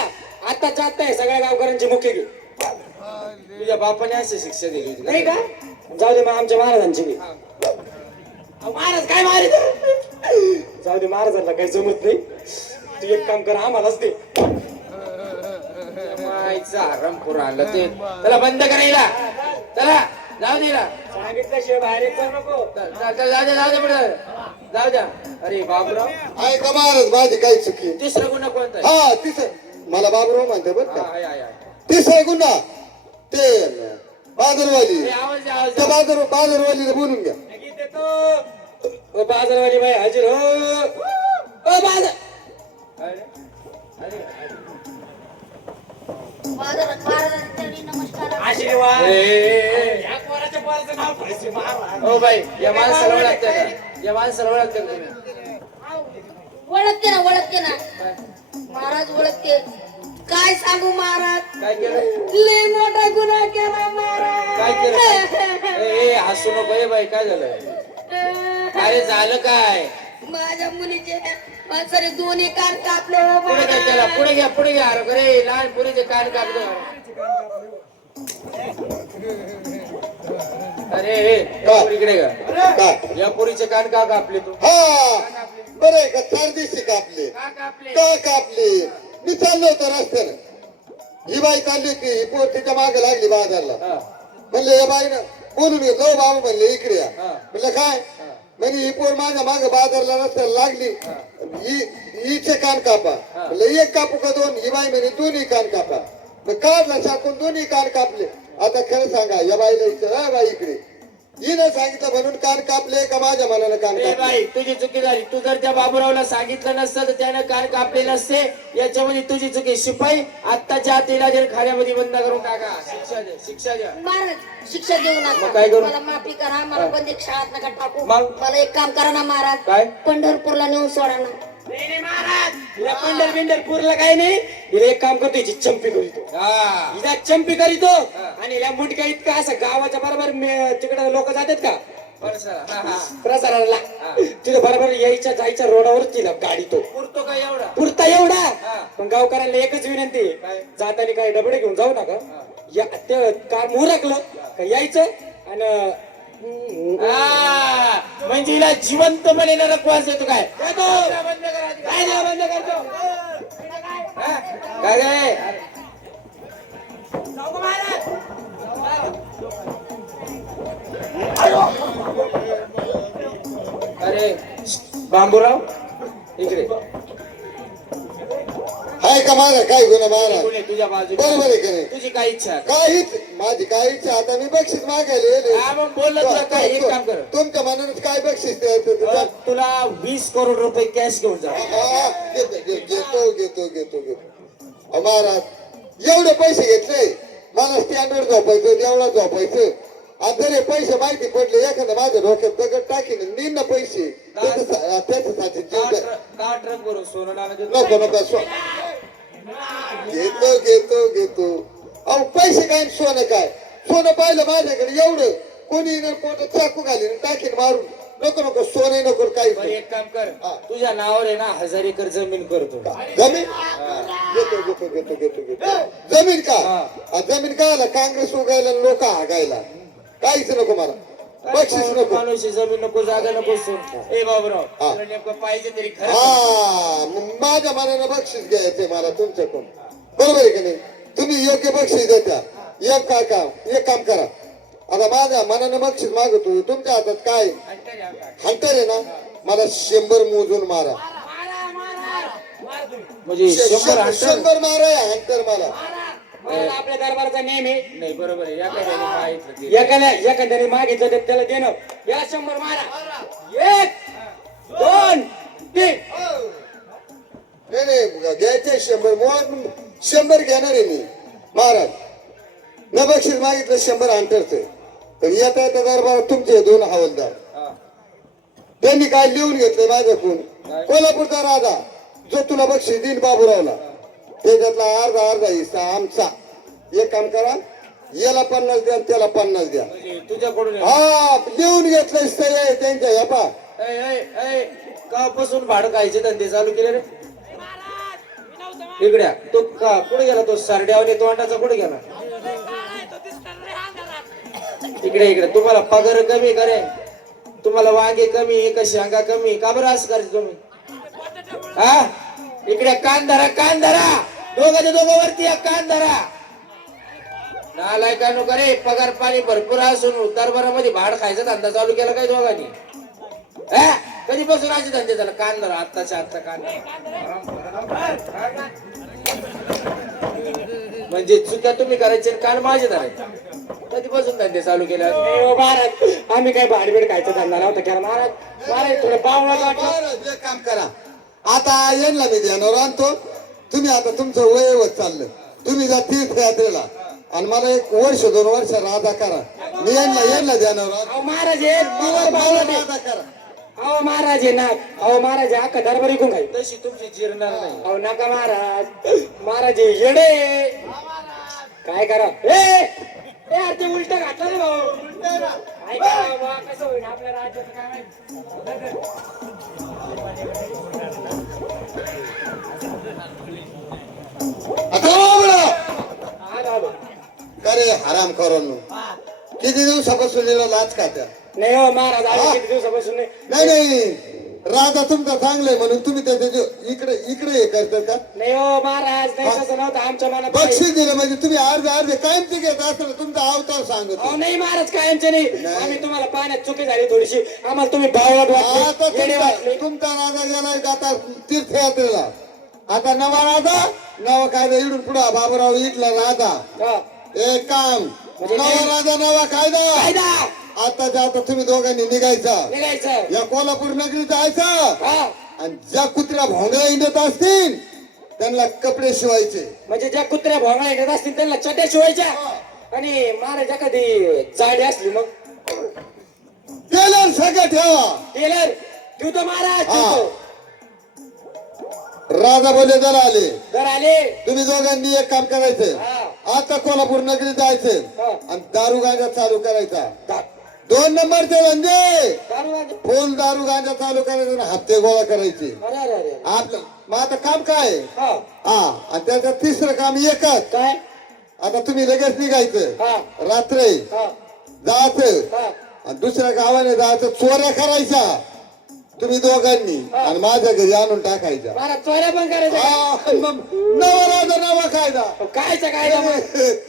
आत्ताच्या आत्ता आहे. सगळ्या गावकऱ्यांची मुख्य घे. तुझ्या बापाने अशी शिक्षा दिली होती नाही का? जाऊ दे मग आमच्या महाराजांची घे. महाराज काय मारायचं? जाऊ दे महाराजांना काही जमत नाही. तू एक काम कर आम्हालाच दे. आराम करून आणलं ते. त्याला बंद करायला. चला जाऊ दे. सांगितल्याशिवाय बाहेर येत नको. जाऊ दे पुढे जाऊ द्या. अरे बाबूराव आहे का महाराज? माझी काही चुकी. तिसरा गुन्हा कोणता आहे? हा तिसरं. मला बाबूराव म्हणते बरं का. आहे. तिसरा गुन्हा ते बाजारवाली. आवाज त्या बाजारवालीला बोलून घ्या. ओ बाजारवाली बाई हाजीर हो. ओ बाजार महाराजांनी नमस्कार. आशीर्वाद. या पोराच्या पोराचं नाव पाहिजे महाराज. ओ बाई या माणसाला ओळखते का? या माणसाला ओळखते का तुम्ही? ओळखते ना महाराज ओळखते. काय सांगू महाराज, काय केलं? लय मोठा गुन्हा केला महाराज. काय केलं? ए हसू नको ए बाई, काय झालं? अरे झालं काय? माझ्या मुलीचे माणसाने दोन्ही कान कापले हो पुढे घ्या त्याला, महाराज. पुढे घ्या अरे लहान पुरीचे कान कापलं. अरे इकडे का काय या पुरीचे कान का कापले तू? हा बरं आहे का? 4 दिवशी कापले का कापले? का कापले? मी चाललो होतो रस्त्याने, ही बाई चालली होती, ही पोर तिच्या मागे लागली बाजारला. हा. म्हणले या बाईनं बोलून घेतलं, "ओ बाबा म्हणले इकडे या." हा. म्हणलं काय? म्हणजे ही पोर माझ्या मागे बाजारला रस्त्याला लागली, हिचे कान कापा. म्हणलं एक कापू का 2? ही बाई म्हणे दोन्ही कान कापा. मग काढला शाकून दोन्ही कान कापले. आता खरं सांगा, या बाईला विचार, "हा बाई इकडे." हिनं सांगितलं म्हणून कान कापले का माझ्या मनानं कान ए कापले? बाई तुझी चुकी झाली. तू जर त्या बाबूरावला सांगितलं नसतं तर त्यानं कान कापले नसते. याच्यामध्ये तुझी चुकी. शिपाई आत्ताच्या आत खाण्यामध्ये बंद करून टाका. शिक्षा द्या, शिक्षा द्या. महाराज शिक्षा देऊ मग नका, काय करू? मला माफी करा. मला बंदी शाळेत नका टाकू. मग? मला एक काम करा ना महाराज, काय? पंढरपूरला नेऊन सोडा ना. नाही महाराज, हिला पंढरपूरला काही नाही. हिला एक काम करतो, हिची चंपी करीतो. हिला चंपी करीतो आणि हिला मुटक्या इतका असं गावाच्या बरोबर तिकडे लोक जातात का प्रसाराला, तिथे बरोबर यायच्या जायच्या रोडावर तिला गाडी तो पुरतो का एवढा? पुरता एवढा. पण गावकऱ्यांना एकच विनंती आहे, जाताना काही डबडे घेऊन जाऊ नका. या ते काम उरकलं का यायचं आणि म्हणजे हिला जिवंत बनेला रखवास देतो. काय काय बंद करतो? काय काय अरे बांबूराव इकडे हाय का माझा काय गुन्हा महाराज? कोणी तुझ्या बाजू बरोबर आहे का नाही? तुझी काय इच्छा आहे? काहीच माझी काय इच्छा, आता मी बक्षीस मागायला येले. हा, मग बोललो तुला काय, एक काम कर. तुमच्या मनाने काय बक्षीस द्यायचं ते द्या. तुला 20 करोड रुपये कॅश घेऊन जा. हा, घेतो. महाराज एवढे पैसे घेतले, मला स्टँडवर झोपायचं, एवढा झोपायचं. आता जर हे पैसे माहिती पडले, एखादं माझ्या डोक्यात दगड टाकीन नीन ना पैसे त्याच्यासाठी जीव द्या. का ट्रक भरून सोनं नाणं देतो? नको घेतो. अहो पैसे काय आणि सोनं काय? सोनं पाहिलं माझ्याकडे एवढं, कोणी पोटात चाकू घालीन टाकीन मारून. नको सोने नको काही बरं, एक काम कर, तुझ्या नावावर आहे ना 1000 एकर जमीन करतो. जमीन घेतो. जमीन का? जमीन काय आला? काँग्रेस उगायला लोक हागायला. काहीच नको मला, बक्षीस नको. माणूस जमीन नको, जागा नको, सोन. ए बाबूराव तुला नेमकं पाहिजे तरी खरं. हा, माझ्या मनानं बक्षीस घ्यायचंय मला तुमच्याकडून. बरोबर आहे का नाही? तुम्ही योग्य बक्षीस देता. एक काम करा, आता माझ्या मनानं बक्षीस मागतो. तुमच्या हातात काय हंटर आहे ना? मला 100 मोजून मारा. म्हणजे 100 मारा हंटर मला. आपल्या दरबारचा नेम आहे. नाही बरोबर आहे. एखाद्याने मागितलं तर त्याला देणं. या 100 मारा. 1 2 3. नाही घ्यायचे 100 मोज. 100 घेणार आहे मी महाराज. न बक्षीस मागितलं 100 हंटरचं. पण येता दरबारात तुमचे 2 हवालदार, त्यांनी काय लिहून घेतलंय माझ्याकडून? कोल्हापूरचा राजा जो तुला बक्षीस देईल बाबूरावला, त्याच्यातला अर्धा हिस्सा आमचा. एक काम करा, याला 50 द्या आणि त्याला 50 द्या. तुझ्याकडून हा, लिहून घेतलंय सही त्यांच्या. या पा कापासून भाडं खायचे धंदे चालू केले रे. इकड्या तो कुठे गेला? तो सरड्यावने तोंडाचा कुठे गेला? इकडे तुम्हाला पगार कमी करे, तुम्हाला वांगे कमी, का शेंगा कमी, का बरं असं करायचं तुम्ही? हा, इकडे कान धरा. दोघं वरती या, कान धरा. नालायकांनो करे, पगार पाणी भरपूर असून दरबारामध्ये भाड खायचा धंदा चालू केला काय दोघांनी? कधीपासून असे धंदे झाला? कान धरा, आत्ताच्या आत्ता कान म्हणजे चुक्या तुम्ही करायचे, कान माझे धरायचे. कधीपासून धंदे चालू केले नाही हो महाराज, आम्ही काय भाडबीड खायचं धंदा नव्हता केला महाराज. महाराज थोडं पावलं वाटलं. बरं, एक काम करा, आता येणला मी ध्यानावर आणतो. तुम्ही आता तुमचं वय होत चाललं, तुम्ही जा तीर्थयात्रेला आणि मला 1 वर्ष 2 वर्ष राधा करा. मी येणला ध्यानावर आणतो. अहो महाराज हे पिवर बावळट आहे. राधा करा. अहो महाराज हे ना, अहो महाराज हे अख्खा दरबार इकून खाई. तशी तुमची जिरणार नाही. अहो नका महाराज, महाराज हे येडे. काय करा ए यार, ते उलट घातलं रे भाऊ. काय करावं बा, कसं होईल आपल्या राज्याचं काय माहिती. आता बाबूराव, हा बाबा. अरे हराम करून किती दिवसापासून हिला लाच खात्या. नाही हो महाराज, आम्ही किती दिवसापासून नाही. नाही नाही, राधा तुमचा चांगले म्हणून तुम्ही त्याच्या इकडे इकडे हे करतात का? नाही हो महाराज, नाही तसं नव्हतं आमच्या मनात. बक्षीस दिलं म्हणजे तुम्ही अर्धे कायमचे घेत असताना तुमचा अवतार सांगतो. अहो नाही महाराज, कायमचे नाही. नाही. आम्ही तुम्हाला पाण्यात चुकी झाली थोडीशी, आम्हाला तुम्ही बावळट आता वाटले, येडे वाटले. तुमचा राजा गेलाय का आता तीर्थयात्रेला. आता नवा राजा, नवा कायदा इडून पुढा बाबूराव इथला राजा. हा. एक काम, म्हणजे नवा राजा नवा कायदा. कायदा आताच्या आता तुम्ही दोघांनी निघायचं, निघायचं. या कोल्हापूर नगरी जायचं हा. आणि ज्या कुत्र्या भोंगळ्या इंडत असतील त्यांना कपडे शिवायचे. म्हणजे ज्या कुत्र्या भोंगळ्या येत असतील त्यांना चट्या शिवायच्या. आणि महाराज एखादी जाडी असली मग टेलर सगळं ठेवा. टेलर ठेवतो महाराज, हा. ठेवतो. राजा बोले जरा आले, जर आले. तुम्ही दोघांनी एक काम करायचं, हा. आता कोल्हापूर नगरी जायचं हा. आणि दारू गांजा चालू करायचा. दा- 2 नंबरचे धंदे, दारू वाजे. फोन दारू गांजा चालू करायचे आणि हप्ते गोळा करायचे. अरे अरे अरे. आपलं मग आता काम काय? हा. हा, आणि त्याचं तिसरं काम एकच. काय? आता तुम्ही लगेच निघायचं, हा. रात्री हा. जायचं हा. आणि दुसऱ्या गावाने जायचं, चोऱ्या करायच्या तुम्ही दोघांनी हा. आणि माझ्या घरी आणून टाकायच्या. महाराज चोऱ्या पण करायच्या. हा, मग नवा राजा नवा कायदा. कायचा कायदा मग?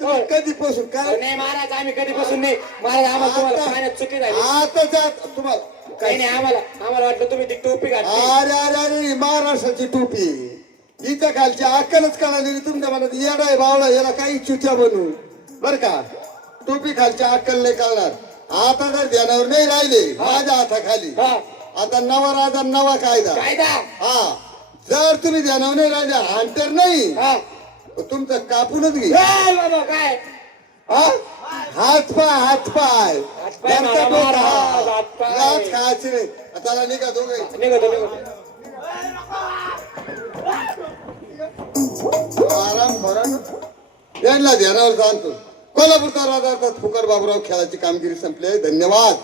तुम्ही कधीपासून काय नाही महाराज, आम्ही कधीपासून नाही महाराज. आम्हाला तुम्हाला पाण्यात चुकी झाली. आताच्या तुम्हाला काही नाही, आम्हाला वाटलं तुम्ही ती टोपी घातली. अरे अरे अरे, महाराष्ट्राची टोपी इथं खालची अक्कलच कळाली तुमच्या मनात. येडा आहे बावळा, याला काही चुत्या बनवून बर का. टोपी खालची अक्कल नाही कळणार. आता जर ध्यानावर नाही राहिले माझ्या हाताखाली, हा. आता नवा राजा नवा कायदा. कायदा. हा, जर तुम्ही ध्यानावर नाही राहिले, हंटर नाही हा. तर तुमचं कापूनच घे. ए बाबा काय? हा? हातपाय हातपाय हातपाय नंतर मारा, डोकं. मारा, हा. हातपाय. लाच खायची नाही. त्याला निघा दोघे. निघतो निघतो. आराम भरा ना. यांना ध्यानावर सांगतो. कोल्हापूरचा राजा फुकर बाबूराव खेळाची कामगिरी संपली आहे. धन्यवाद.